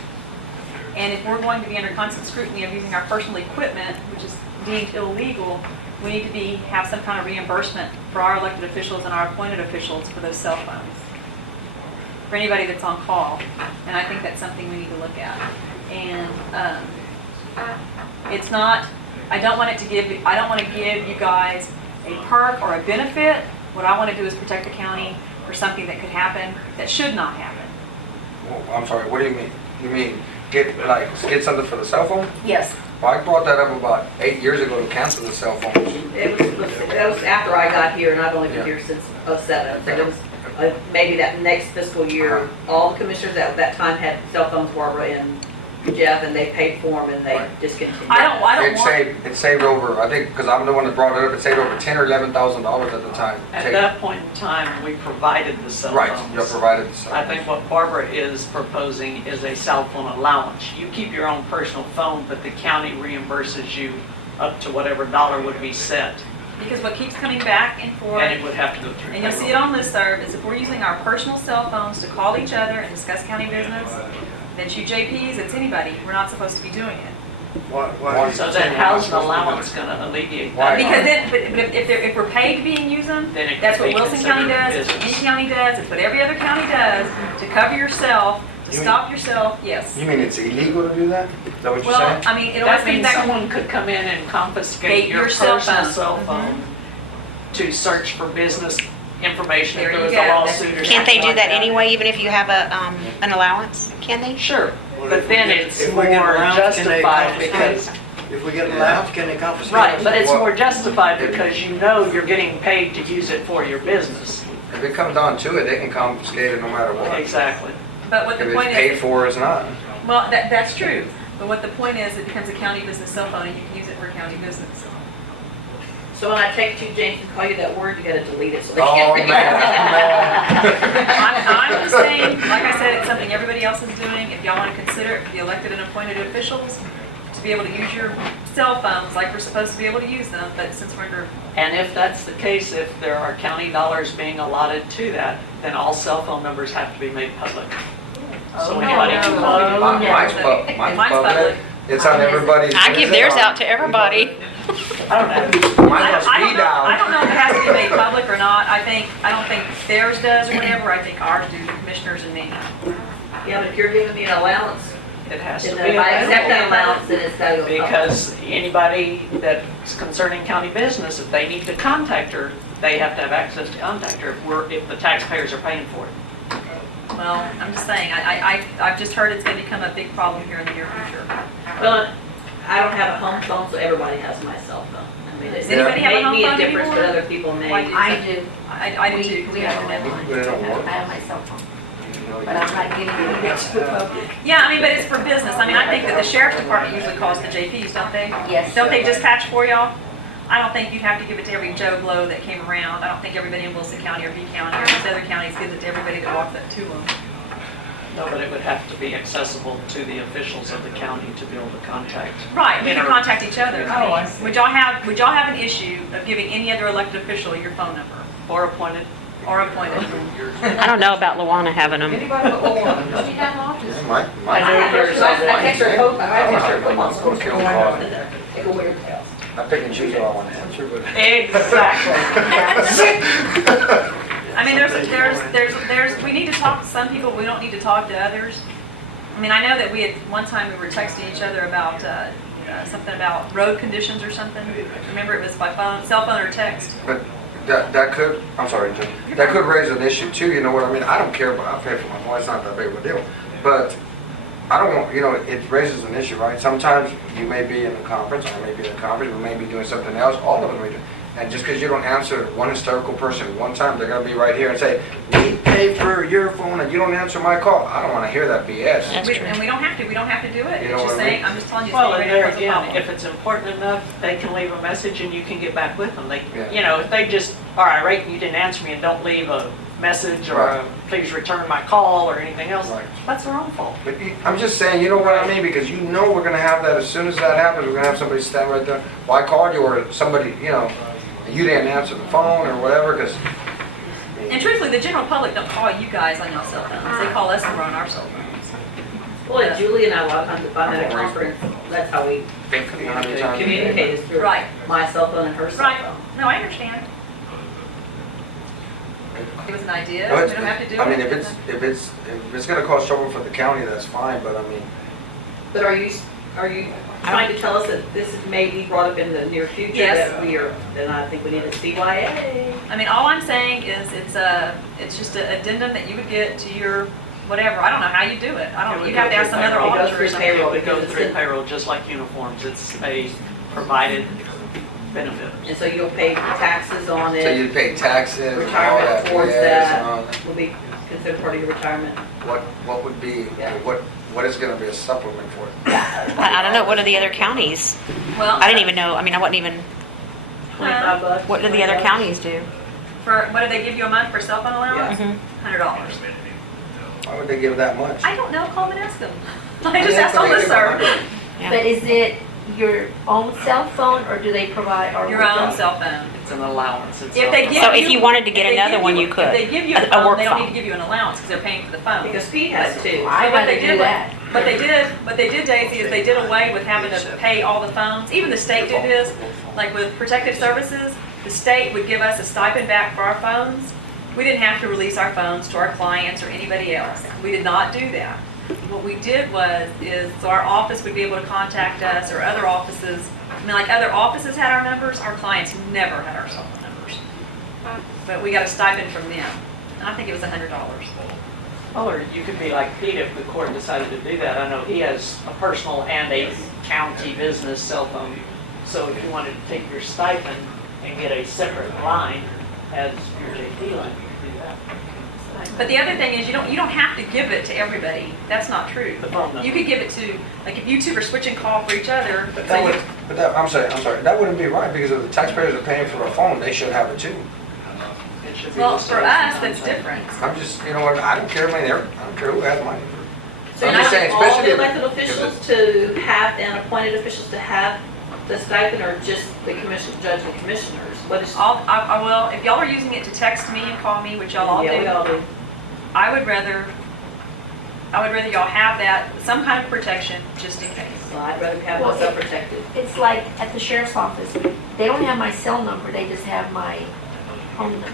And if we're going to be under constant scrutiny of using our personal equipment, which is deemed illegal, we need to have some kind of reimbursement for our elected officials and our appointed officials for those cell phones, for anybody that's on call. And I think that's something we need to look at. And, it's not, I don't want to give you guys a perk or a benefit. What I want to do is protect the county for something that could happen that should not happen. Well, I'm sorry, what do you mean? You mean get something for the cell phone? Yes. Well, I brought that up about 8 years ago to cancel the cell phones. That was after I got here, and I've only been Yeah. here since '07. So it was maybe that next fiscal year, all the commissioners at that time had cell phones, Barbara and Jeff, and they paid for them and they discontinued. I don't It saved over, I think, because I'm the one that brought it up, it saved over $10,000 or $11,000 at the time. At that point in time, we provided the cell Right, phones. you provided the cell I phones. think what Barbara is proposing is a cell phone allowance. You keep your own personal phone, but the county reimburses you up to whatever dollar would be set, Because what keeps coming back and forth, and it would have to go through. and you'll see it on listserv, is if we're using our personal cell phones to call each other and discuss county business, that's you JPs, it's anybody, we're not supposed to be doing it. Why? So then how's an allowance gonna alleviate that? Because then, but if we're paid to be and use them, Then it that's could what be Wilson County considered does, it's what any business. county does, it's what every other county does, to cover yourself, to You stop yourself, yes. You mean it's illegal to do that? Is that what you're Well, saying? I mean, it always That comes means back. someone could come in and confiscate your cell personal phone. cell phone to search for business information if There there was you a go. lawsuit or Can't they something do like that anyway, even if you have an allowance? Can they? Sure, Well, but if we then get- it's if we get more allowance, can they justified confiscate because, If we get allowed, can they confiscate? right, but it's Well- more justified because you know you're getting paid to use it for your business. If it comes down to it, they can confiscate it no matter what. Exactly. But what If the it's point paid is, for, it's not. well, that's true, but what the point is, it becomes a county business cell phone and you can use it for county business. So when I text you, James, and call you that word, you gotta delete it so they Oh, can't read man, it. I'm just saying, like I said, it's something everybody else is doing. If y'all want to consider it for the elected and appointed officials, to be able to use your cell phones like we're supposed to be able to use them, but since we're under, And if that's the case, if there are county dollars being allotted to that, then all cell phone numbers have to be made public. So Oh, anybody no. can call you. Mine's Mine's public. It's on everybody's. I give theirs out to everybody. I don't know. Mine I must don't be know, I down. don't know if it has to be made public or not. I don't think theirs does or whatever. I think ours do, the commissioners and me. Yeah, but if you're giving me an allowance, It has to and be if I accept that available. allowance, then it's gotta go public. Because anybody that's concerning county business, if they need to contact her, they have to have access to contact her if the taxpayers are paying for it. Well, I'm just saying, I've just heard it's going to become a big problem here in the near future. Well, I don't have a home phone, so everybody has my cell phone. I mean, Does it anybody have a home made me a phone difference, but anymore? other people may. I do. I do too, because we have internet. But it don't work. I have my cell phone, but I'm not giving it to the public. Yeah, I mean, but it's for business. I mean, I think that the sheriff's department usually calls the JPs, don't they? Yes. Don't they dispatch for y'all? I don't think you'd have to give it to every Joe Blow that came around. I don't think everybody in Wilson County or B County or these other counties gives it to everybody that walks up to them. No, but it would have to be accessible to the officials of the county to be able to contact. Right, we can Inter- contact each other. Oh, I I mean, would y'all have an issue of giving any other elected official your phone number Or appointed. or appointed? I don't know about Luana having them. Anybody but Luana. She has office. Mine. I text her home, I text her home. Let's go kill Claude. Take a weird house. I pick and choose what I want to answer, but. Exactly. I mean, we need to talk to some people, we don't need to talk to others. I mean, I know that one time we were texting each other about, something about road conditions or something. Remember, it was by phone, cell phone or text. But that could, I'm sorry, Jim, that could raise an issue too, you know what I mean? I don't care, but I pay for my phone, it's not that big of a deal. But I don't want, it raises an issue, right? Sometimes you may be in a conference, I may be in a conference, we may be doing something else, all of them may do. And just because you don't answer one hysterical person one time, they're gonna be right here and say, we pay for your phone and you don't answer my call. I don't wanna hear that BS. That's true. And we don't have to do it. You It's know just what I saying, mean? I'm just telling you. Well, it's and very there close again, problem. if it's important enough, they can leave a message and you can get back with them. Yeah. If they just are irate and you didn't answer me and don't leave a message or Right. please return my call or anything else, Right. that's their own fault. But I'm just saying, you know what I mean? Because you know we're gonna have that as soon as that happens, we're gonna have somebody stand right there. Well, I called you or somebody, you didn't answer the phone or whatever, because. And truthfully, the general public don't call you guys on your cell phones. They call us and we're on our cell phones. Well, and Julie and I, a lot of times if I'm at a conference, that's how we communicate is through Right. my cell phone and her cell Right. phone. No, I understand. It was an idea. No, We it's- don't have to do it. I mean, if it's gonna cause trouble for the county, that's fine, but I mean, But are you trying to tell us that this may be brought up in the near future? Yes. That we are, then I think we need a CYA. I mean, all I'm saying is it's just an addendum that you would get to your whatever. I don't know how you do it. I don't, you'd have to ask some other It goes auditor or through something. payroll. It would go through payroll, just like uniforms. It's a provided benefit. And so you'll pay taxes on it. So you pay taxes and all Retirement that towards BS and all that that. will be considered part of your retirement. What would be, Yeah. what is gonna be a supplement for it? I don't know, what are the other counties? Well, I didn't even know, I mean, I wasn't even, $25. what do the other counties do? for, what do they give you a month for cell phone allowance? Mhm. $100. Why would they give that much? I don't know, call them and ask them. I just asked on this, sir. Yeah. But is it your own cell phone or do they provide? Or Your own cell phone. It's an allowance. It's If they not- give So if you wanted to get if they another give one, you could. If they give you a A phone, work they don't phone. need to give you an allowance because they're paying for the phone. Because Pete has two. I'd So what rather they do did, that. what they did, Daisy, is they did away with having to pay all the phones. Even the state did this, like with protective services, the state would give us a stipend back for our phones. We didn't have to release our phones to our clients or anybody else. We did not do that. What we did so our office would be able to contact us or other offices. I mean, like other offices had our numbers, our clients never had our cell phone numbers. But we got a stipend from them. And I think it was $100. Well, or you could be like Pete if the court decided to do that. I know he has a personal and a county business cell phone. So if you wanted to take your stipend and get a separate line as your JP line, you could do that. But the other thing is, you don't have to give it to everybody. That's not true. The phone number. You could give it to, like, if you two are switching call for each other. But so that you- would, I'm sorry, that wouldn't be right, because if the taxpayers are paying for a phone, they should have it too. It should be Well, the for same us, time that's frame. different. I'm just, you know what, I don't care, I don't care who has money. So I'm you're just saying, asking all especially the if- elected officials to have, and appointed officials to have the stipend, or just the judge and commissioners? What is? I will, if y'all are using it to text me and call me, which y'all all Yeah, we all do, do. I would rather y'all have that, some kind of protection, just in case. So I'd rather have Well, myself protected. It's like at the sheriff's office, they don't have my cell number, they just have my home number.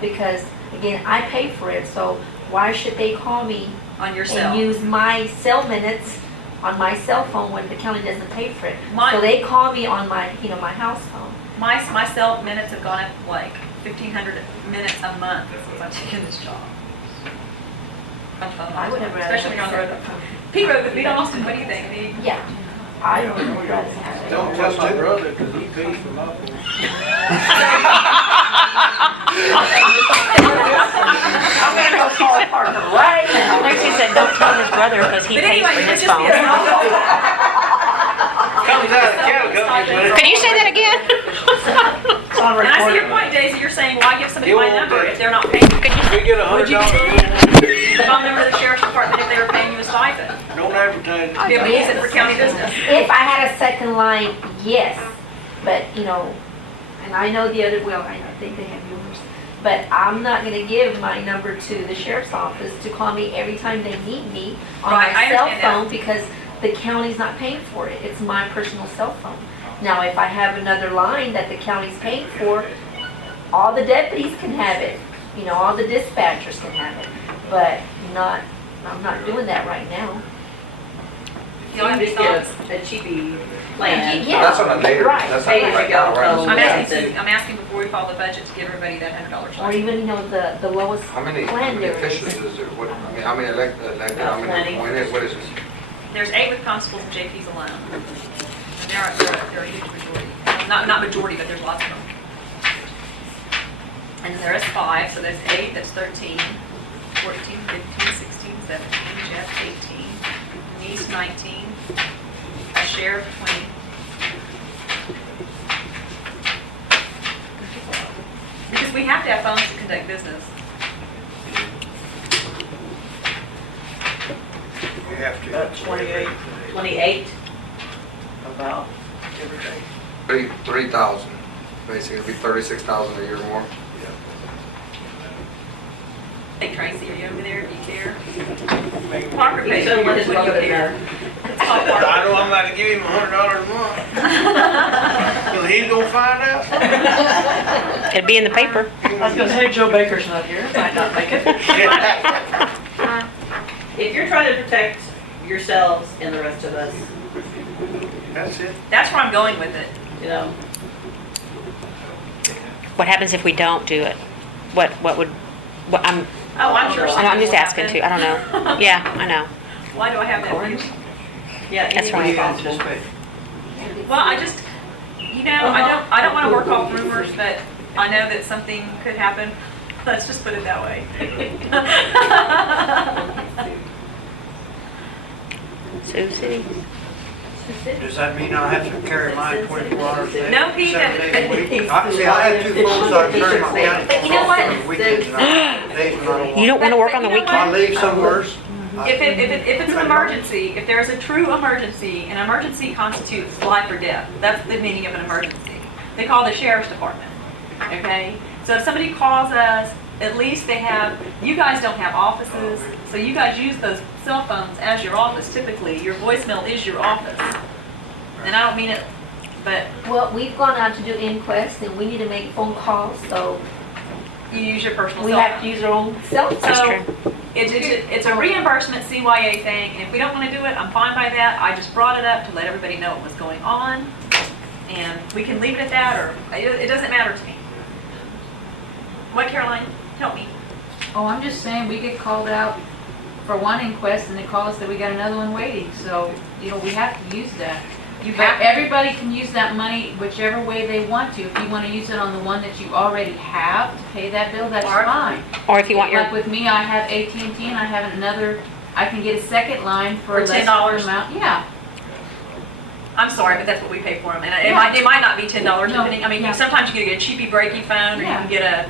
Because, again, I pay for it, so why should they call me On your cell. and use my cell minutes on my cell phone when the county doesn't pay for it? My- So they call me on my, my house phone. My cell minutes have gone up like 1,500 minutes a month since I've taken this job. I would have rather. Especially when you're on the road. Pete rode with me to Austin, what do you think? Pete? Yeah, I don't know what that's happening. Don't tell my brother, because he pays for my phone. I'm gonna go call Parker right now. Lexi said, don't tell his brother because he But pays anyway, for it would his just be a phone. Comes out of the cattle company, Can you say that again? It's on And I see recording. your point, Daisy, you're saying, why give somebody You my won't number pay. if they're not paying? we get Would you $100. give the phone number to the sheriff's department if they were paying you a stipend? Don't advertise. To be able to use it for county business? If I had a second line, yes, but, and I know the other, well, I think they have yours, but I'm not gonna give my number to the sheriff's office to call me every time they need me on Right, my I cell understand that. phone because the county's not paying for it. It's my personal cell phone. Now, if I have another line that the county's paying for, all the deputies can have it, all the dispatchers can have it, but I'm not doing that right now. Y'all have any Just get thoughts? a cheapy plan. Yeah. That's on a later, Right. that's Pay not as right you now, go. right? I'm asking before we file the budget to give everybody that $100 Or stipend. even, the lowest How many plan there is. officials is there? How many elected, how many Plenty. appointed, what is this? There's 8 with constables and JPs alone. And they're a huge majority. Not majority, but there's lots of them. And then there is 5, so there's 8, that's 13, 14, 15, 16, 17, Jeff 18, Denise 19, a sheriff 20. Because we have to have phones to conduct business. You have to. 28 28. about, give or take. 3,000, basically, it'd be 36,000 a year more. Hey Tracy, are you over there? Do you care? Parker pays So for what yours, is what do you brother care? there? It's called Parker. I know I'm about to give him $100 a month. Well, he's gonna find out. It'd be in the paper. I was gonna say Joe Baker's not here, might not make it. If you're trying to protect yourselves and the rest of us, That's it. That's where I'm going with it. you know. What happens if we don't do it? What would, I'm Sure I'm something just will asking happen. too, I don't know. Yeah, I know. Why do I have that feeling? Yeah, That's any What do you responsible. anticipate? Well, I just, I don't want to work off rumors, but I know that something could happen. Let's just put it that way. Sioux City. Does that mean I have to carry mine 24 hours a day? No, Pete, 7 days a week? See, I have 2 phones, I carry my county But you know phone what? on the weekends and on days when I don't You want. don't want to work on the But you know If I weekend? leave somewhere. If it's an emergency, if there's a true emergency, an emergency constitutes life or death. That's the meaning of an emergency. They call the sheriff's department, okay? So if somebody calls us, at least they have, you guys don't have offices, so you guys use those cell phones as your office typically. Your voicemail is your office. And I don't mean it, but Well, we've gone out to do inquests and we need to make phone calls, so you use your personal we cell have phone. to use our own cell phone. That's So, true. it's a reimbursement CYA thing, and if we don't want to do it, I'm fine by that. I just brought it up to let everybody know what was going on, and we can leave it at that, or it doesn't matter to me. What, Caroline? Help me. Oh, I'm just saying, we get called out for one inquest and they call us that we got another one waiting, so, you know, we have to use that. You But have to. everybody can use that money whichever way they want to. If you want to use it on the one that you already have to pay that bill, that's Or- fine. Or if you want your, Like with me, I have AT&T and I have another, I can get a second line for For a lesser $10? amount. Yeah. I'm sorry, but that's what we pay for them, and Yeah. it might not be $10 No, depending, I mean, yeah. sometimes you can get a cheapy breaky phone, or you Yeah. can get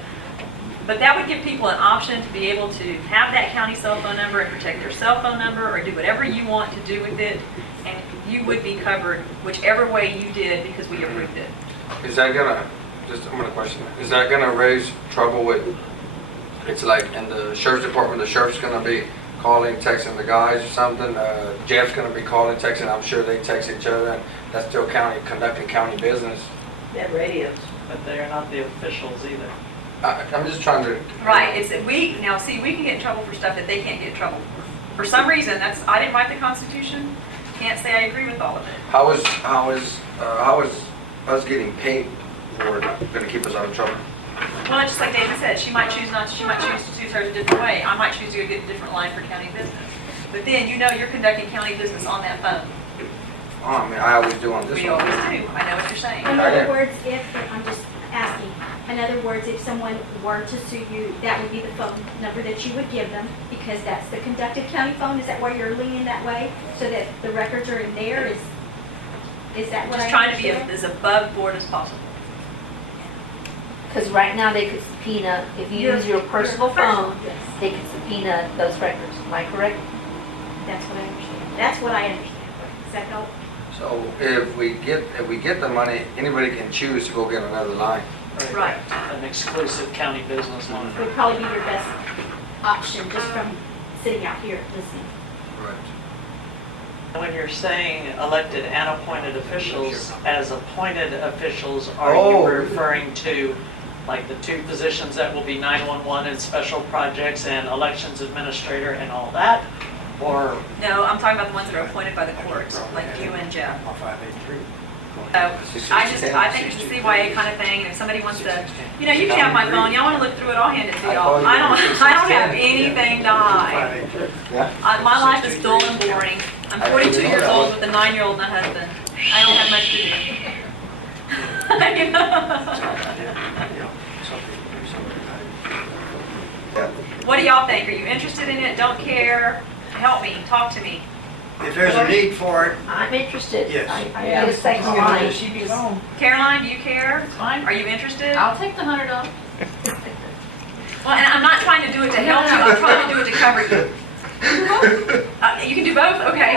but that would give people an option to be able to have that county cell phone number and protect their cell phone number, or do whatever you want to do with it, and you would be covered whichever way you did, because we approved it. Is that gonna, I'm gonna question, is that gonna raise trouble with, it's like in the sheriff's department, the sheriff's gonna be calling, texting the guys or something, Jeff's gonna be calling, texting, I'm sure they text each other, and that's still conducting county business. They have radios. But they're not the officials either. I'm just trying to. Right, it's, we can get in trouble for stuff that they can't get in trouble for. For some reason, I didn't write the Constitution, can't say I agree with all of it. How is us getting paid for it gonna keep us out of trouble? Well, just like David said, she might choose not to, she might choose to choose hers a different way. I might choose to go get a different line for county business. But then, you know you're conducting county business on that phone. Oh, I mean, I always do on this We one. always do, I know what you're saying. In other words, I'm just asking, in other words, if someone were to sue you, that would be the phone number that you would give them, because that's the conducted county phone? Is that why you're leaning that way? So that the records are in there? Is that what I Just trying to be understand? as above board as possible. Because right now they could subpoena, if you use your personal phone, they could subpoena those records. Am I correct? That's what I understand. That's what I understand. Does that help? So if we get the money, anybody can choose to go get another line. Right. An exclusive county business line. It would probably be your best option, just from sitting out here listening. Right. When you're saying elected and appointed officials, as appointed officials, are Oh. you referring to like the two positions that will be 911 and special projects and elections administrator and all that? Or No, I'm talking about the ones that are appointed by the courts, like you and Jeff. On 583. So I think it's a CYA kind of thing, and if somebody wants to, you know, you can have my phone, y'all want to look through it, I'll hand it to y'all. I don't have anything to hide. 583. My life is dull and boring. I'm 42 years old with a 9-year-old and a husband. I don't have much to do. You know? What do y'all think? Are you interested in it? Don't care? Help me, talk to me. If there's a need for it, I'm interested. Yes. I get a second line. Caroline, do you care? Fine. Are you interested? I'll take the $100. Well, and I'm not trying to do it to help you, I'm trying to do it to cover you. You can do both? Okay.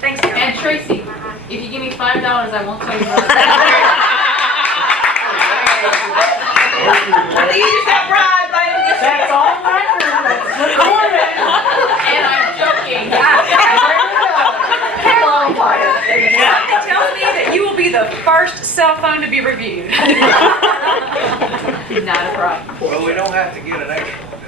Thanks, And Caroline. Tracy, if you give me $5, I won't tell you what. I think you just got bribed by the that's all record, that's recorded. And I'm joking. Something tells me that you will be the first cell phone to be reviewed. Not a problem. well, we don't have to get an extra one,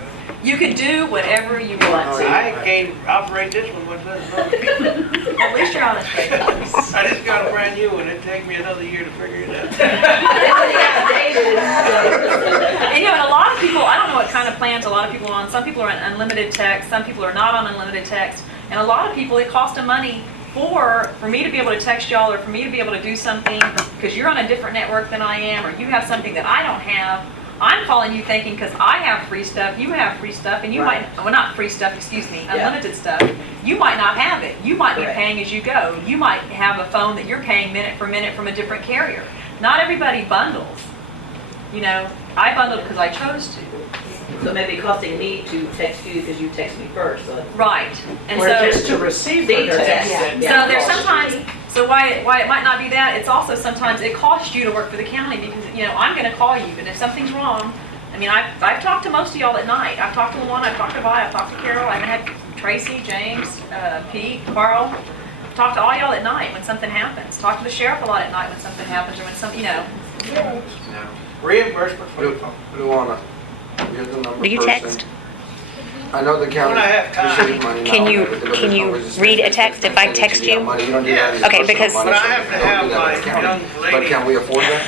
do You can do whatever you want. I can't operate this one with other people. At least you're honest, Ray. I just got a brand new one. It'd take me another year to figure it out. And you know, and a lot of people, I don't know what kind of plans a lot of people are on. Some people are on unlimited text, some people are not on unlimited text. And a lot of people, it costs them money for me to be able to text y'all or for me to be able to do something because you're on a different network than I am or you have something that I don't have. I'm calling you thinking because I have free stuff, you have free stuff, and you might, well, not free stuff, excuse me, unlimited stuff. You might not have it. You might be paying as you go. You might have a phone that you're paying minute for minute from a different carrier. Not everybody bundles. You know, I bundled because I chose to. So maybe costing me to text you because you text me first, so. Right. And Or so, just to receive the text. so there's sometimes, so why it might not be that, it's also sometimes it costs you to work for the county because, you know, I'm gonna call you and if something's wrong, I mean, I've talked to most of y'all at night. I've talked to Luana, I've talked to Vi, I've talked to Carol, I've had Tracy, James, Pete, Carl. I've talked to all y'all at night when something happens. Talk to the sheriff a lot at night when something happens or when some, you know. Reimbursement for the phone. Luana, you're the number Do you person. text? I know the county. When I have time. appreciates money now, Can you but there's no reason read a to text if I say text that you got you? money. You don't do that as Okay, personal because- money, But I so have to don't do have that my with the county. young But lady can we afford that?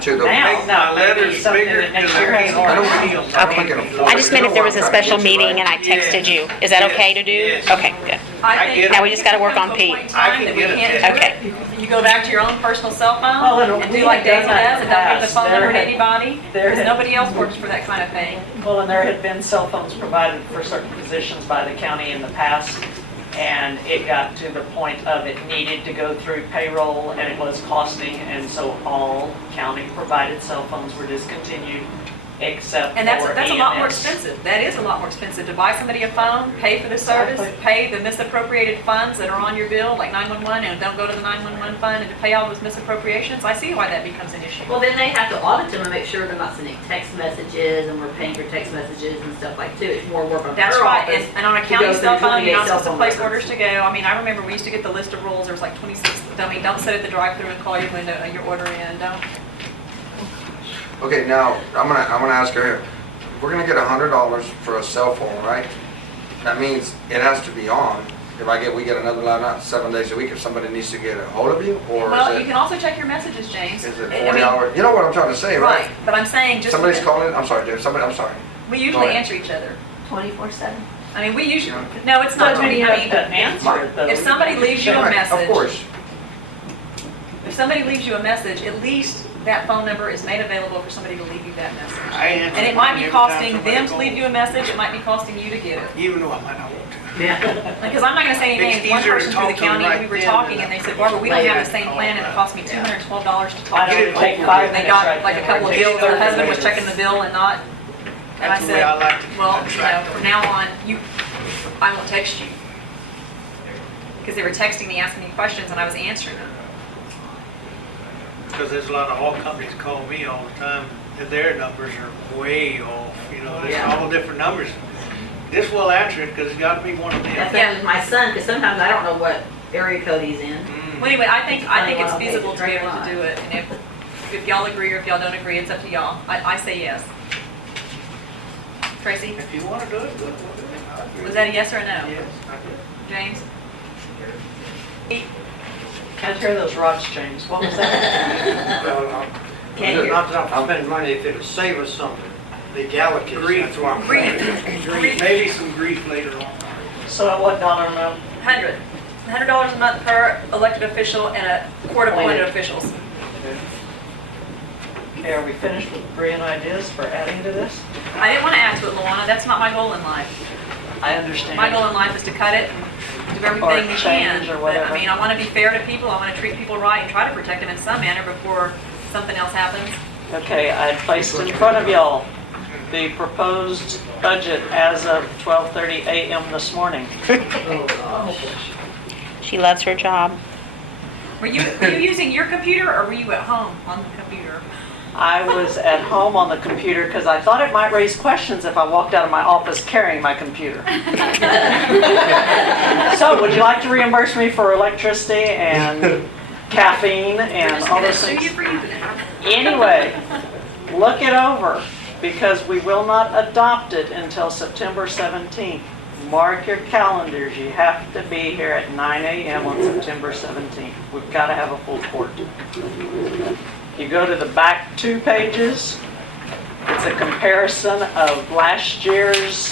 to Now, make my letters something bigger that makes because your I hands can't hard. hardly see 'em. I don't think it afford I just it. meant You if there know was a what I'm trying to special get you, meeting right? and I texted you. Is that okay to do? Yes. Okay, good. I get think it. Now we just gotta work on I Pete. think I that can we get it. can't do Okay. it. You go back to your own personal cell Well, phone and and we do like have done Daisy that does in and the don't give the past. phone number to There had- anybody there because had- nobody else works for that kind of thing. Well, and there had been cell phones provided for certain positions by the county in the past, and it got to the point of it needed to go through payroll, and it was costing, and so all county-provided cell phones were discontinued, except for And that's a lot more EMS. expensive. That is a lot more expensive to buy somebody a phone, pay for the service, Exactly. pay the misappropriated funds that are on your bill, like 911, and don't go to the 911 fund, and to pay all those misappropriations. I see why that becomes an issue. Well, then they have to audit them and make sure they're not sending text messages and we're paying for text messages and stuff like too. It's more work on That's her right, office. and on a to county go cell through phone, you're 28 not cell supposed to phone place records. orders to go. I mean, I remember we used to get the list of rules, there was like 26, I mean, don't sit at the drive-thru and call your window, your order in, don't. Okay, now, I'm gonna ask her here. We're gonna get $100 for a cell phone, right? That means it has to be on. If we get another line out 7 days a week, if somebody needs to get a hold of you, or Well, you is can also check your messages, James. it I mean, 40 hours? You know what I'm trying to say, right? Right, but I'm saying just. Somebody's calling, I'm sorry, dude, I'm sorry. We Go usually ahead. answer each other. 24/7. I mean, we usually, no, it's not, Doesn't I mean you have mean, to answer it, though. if somebody leaves you a Right, message. of course. If somebody leaves you a message, at least that phone number is made available for somebody to leave you that message. I answer And it might mine be every time costing somebody them to calls. leave you a message, it might be costing you to get it. Even though I might not want to. Yeah. Because I'm not gonna say any It's names, one easier to person through the talk to them county, right we were then talking, than and they said, Barbara, we don't have the later. same plan, and it cost me $212 to I talk to don't you. take 5 They minutes got right like a there. couple of It takes bills, the 30 husband was minutes. checking the bill and not, and I That's the way I said, like to well, you know, attract from now on, I won't text you. Because they were texting me, asking me questions, and I was answering them. Because there's a lot of all companies call me all the time, and their numbers are way off, you know, there's Yeah. all different numbers. This will answer it, because it's got to be one of them. That's like with my son, because sometimes I don't know what area code he's in. Well, anyway, I think it's Okay, feasible to be very able to much. do it, and if y'all agree or if y'all don't agree, it's up to y'all. I say yes. Tracy, If you want to do it, good, we'll do it. I agree. was that a yes or a no? Yes, I do. James? Can't hear those rocks, James. What was that? Well, Can't hear. not that I'm spending money, if it'll save us some legalities, that's what I'm saying. Grief. Maybe some grief later on. So at what dollar amount? $100 a month per elected official and a court-appointed officials. Okay, are we finished with brilliant ideas for adding to this? I didn't want to add to it, Luana, that's not my goal in life. I understand. My goal in life is to cut it, do everything Or we change can. or But, whatever. I mean, I want to be fair to people, I want to treat people right and try to protect them in some manner before something else happens. Okay, I placed in front of y'all the proposed budget as of 12:30 a.m. this morning. She loves her job. Were you using your computer or were you at home on the computer? I was at home on the computer because I thought it might raise questions if I walked out of my office carrying my computer. So, would you like to reimburse me for electricity and caffeine We're and just all gonna those sue you things? for using it. Anyway, look it over. because we will not adopt it until September 17th. Mark your calendars, you have to be here at 9 a.m. on September 17th. We've got to have a full court. You go to the back 2 pages, it's a comparison of last year's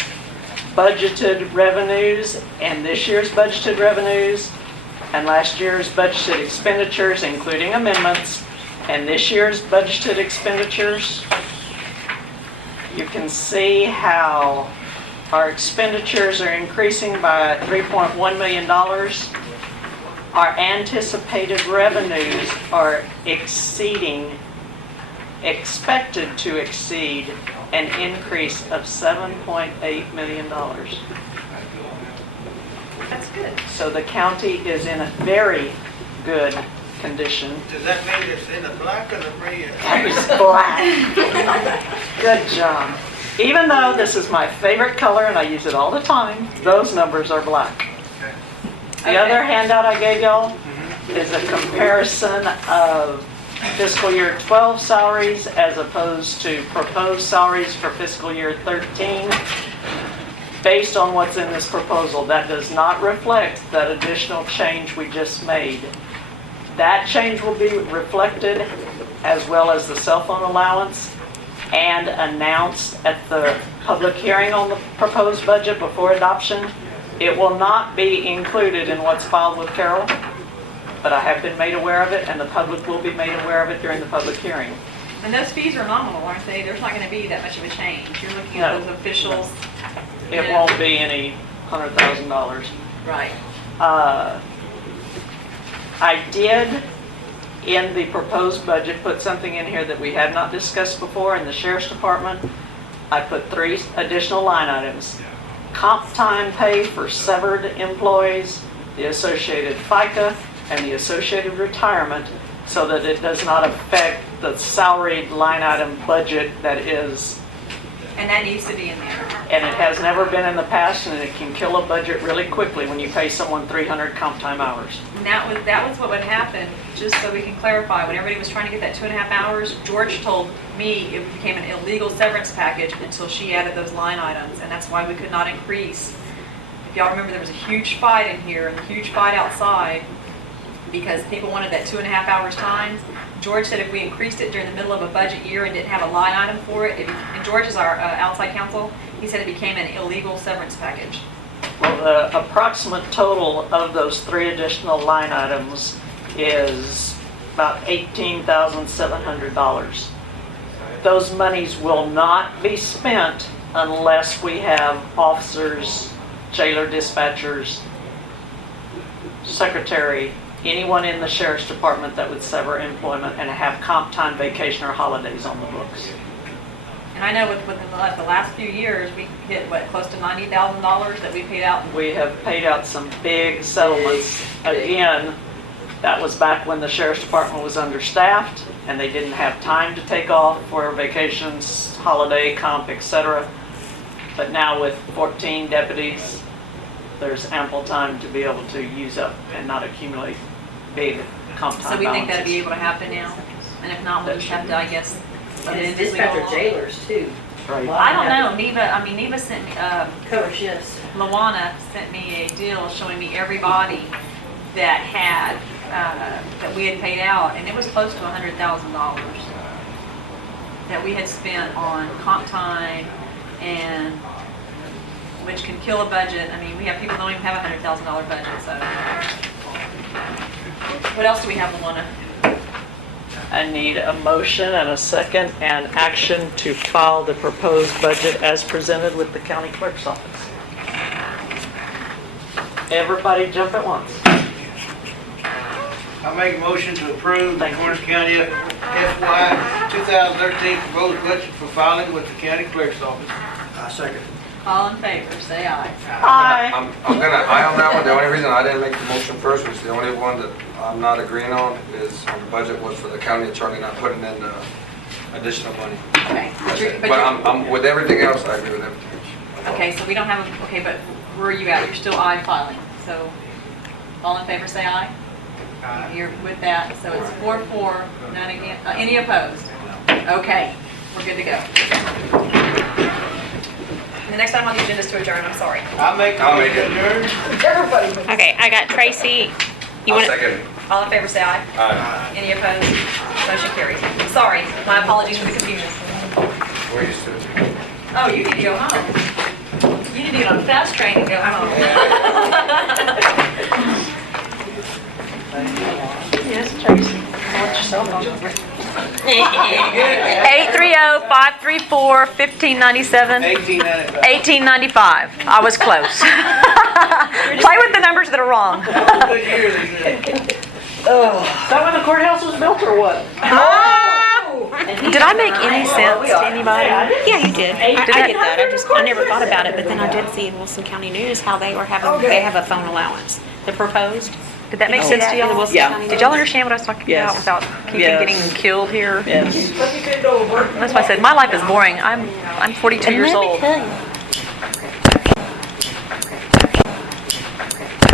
budgeted revenues and this year's budgeted revenues, and last year's budgeted expenditures, including amendments, and this year's budgeted expenditures. You can see how our expenditures are increasing by $3.1 million. Our anticipated revenues are expected to exceed an increase of $7.8 million. That's good. So the county is in a very good condition. Does that mean it's in the black or the red? It's black. Good job. Even though this is my favorite color and I use it all the time, those numbers are black. The other handout I gave y'all is a comparison of fiscal year 12 salaries as opposed to proposed salaries for fiscal year 13. Based on what's in this proposal, that does not reflect that additional change we just made. That change will be reflected, as well as the cell phone allowance, and announced at the public hearing on the proposed budget before adoption. It will not be included in what's filed with Carol, but I have been made aware of it, and the public will be made aware of it during the public hearing. And those fees are nominal, aren't they? There's not going to be that much of a change. You're looking at No. those officials. It won't be any $100,000. Right. I did, in the proposed budget, put something in here that we had not discussed before in the Sheriff's Department. I put 3 additional line items. Comp time pay for severed employees, the associated FICA, and the associated retirement, so that it does not affect the salaried line item budget that is. And that needs to be in there. And it has never been in the past, and it can kill a budget really quickly when you pay someone 300 comp time hours. And that was what would happen, just so we can clarify. When everybody was trying to get that 2.5 hours, George told me it became an illegal severance package until she added those line items, and that's why we could not increase. If y'all remember, there was a huge fight in here and a huge fight outside because people wanted that 2.5 hours times. George said if we increased it during the middle of a budget year and didn't have a line item for it, and George is our outside counsel, he said it became an illegal severance package. Well, the approximate total of those 3 additional line items is about $18,700. Those monies will not be spent unless we have officers, jailer dispatchers, secretary, anyone in the Sheriff's Department that would sever employment and have comp time, vacation, or holidays on the books. And I know within the last few years, we hit, close to $90,000 that we paid out. We have paid out some big settlements. Again, that was back when the Sheriff's Department was understaffed and they didn't have time to take off for vacations, holiday, comp, etc. But now with 14 deputies, there's ample time to be able to use up and not accumulate big comp time So we think that'll balances. be able to happen now? And if not, we'll just have to, I guess, And it's dispatcher jailers too. Right. Well, I don't know. Neva sent me, Cover shifts. Luana sent me a deal showing me everybody that had, that we had paid out, and it was close to $100,000 that we had spent on comp time, and which can kill a budget. I mean, we have people who don't even have a $100,000 budget, so. What else do we have, Luana? I need a motion and a second and action to file the proposed budget as presented with the county clerk's office. Everybody jump at once. I make a motion to approve the Karnes County FY 2013 proposed budget for filing with the county clerk's office. I second. All in favor, say aye. Aye. I'm gonna aye on that one. The only reason I didn't make the motion first was the only one that I'm not agreeing on is on the budget was for the county attorney not putting in the additional money. Okay. But I'm with everything else, I agree with everything else. Okay, so we don't have, okay, but where are you at? You're still aye filing, so all in favor, say aye. You're with that, so it's 4-4, none against, any opposed? Okay, We're good to go. And the next item on the agenda is to adjourn, I'm sorry. I'll make it. Everybody. Okay, I got Tracy. You want second. All in favor, say aye. Aye. Any opposed? Motion carries. Sorry, my apologies for the confusion. We're used to it. Oh, you need to go home. You need to get on fast train and go home. Yes, Tracy. What's your cell phone number? 830-534-1597. 1895. I was close. Play with the numbers that are wrong. Is that when the courthouse was built or what? Did I make any sense to anybody? Yeah, you did. I get that. I never thought about it, but then I did see in Wilson County News how they were having, they have a phone allowance. The proposed. Did that make sense to y'all? Yeah. Did y'all understand what I was talking about without keeping getting killed here? Yes. That's why I said, my life is boring. I'm 42 years old.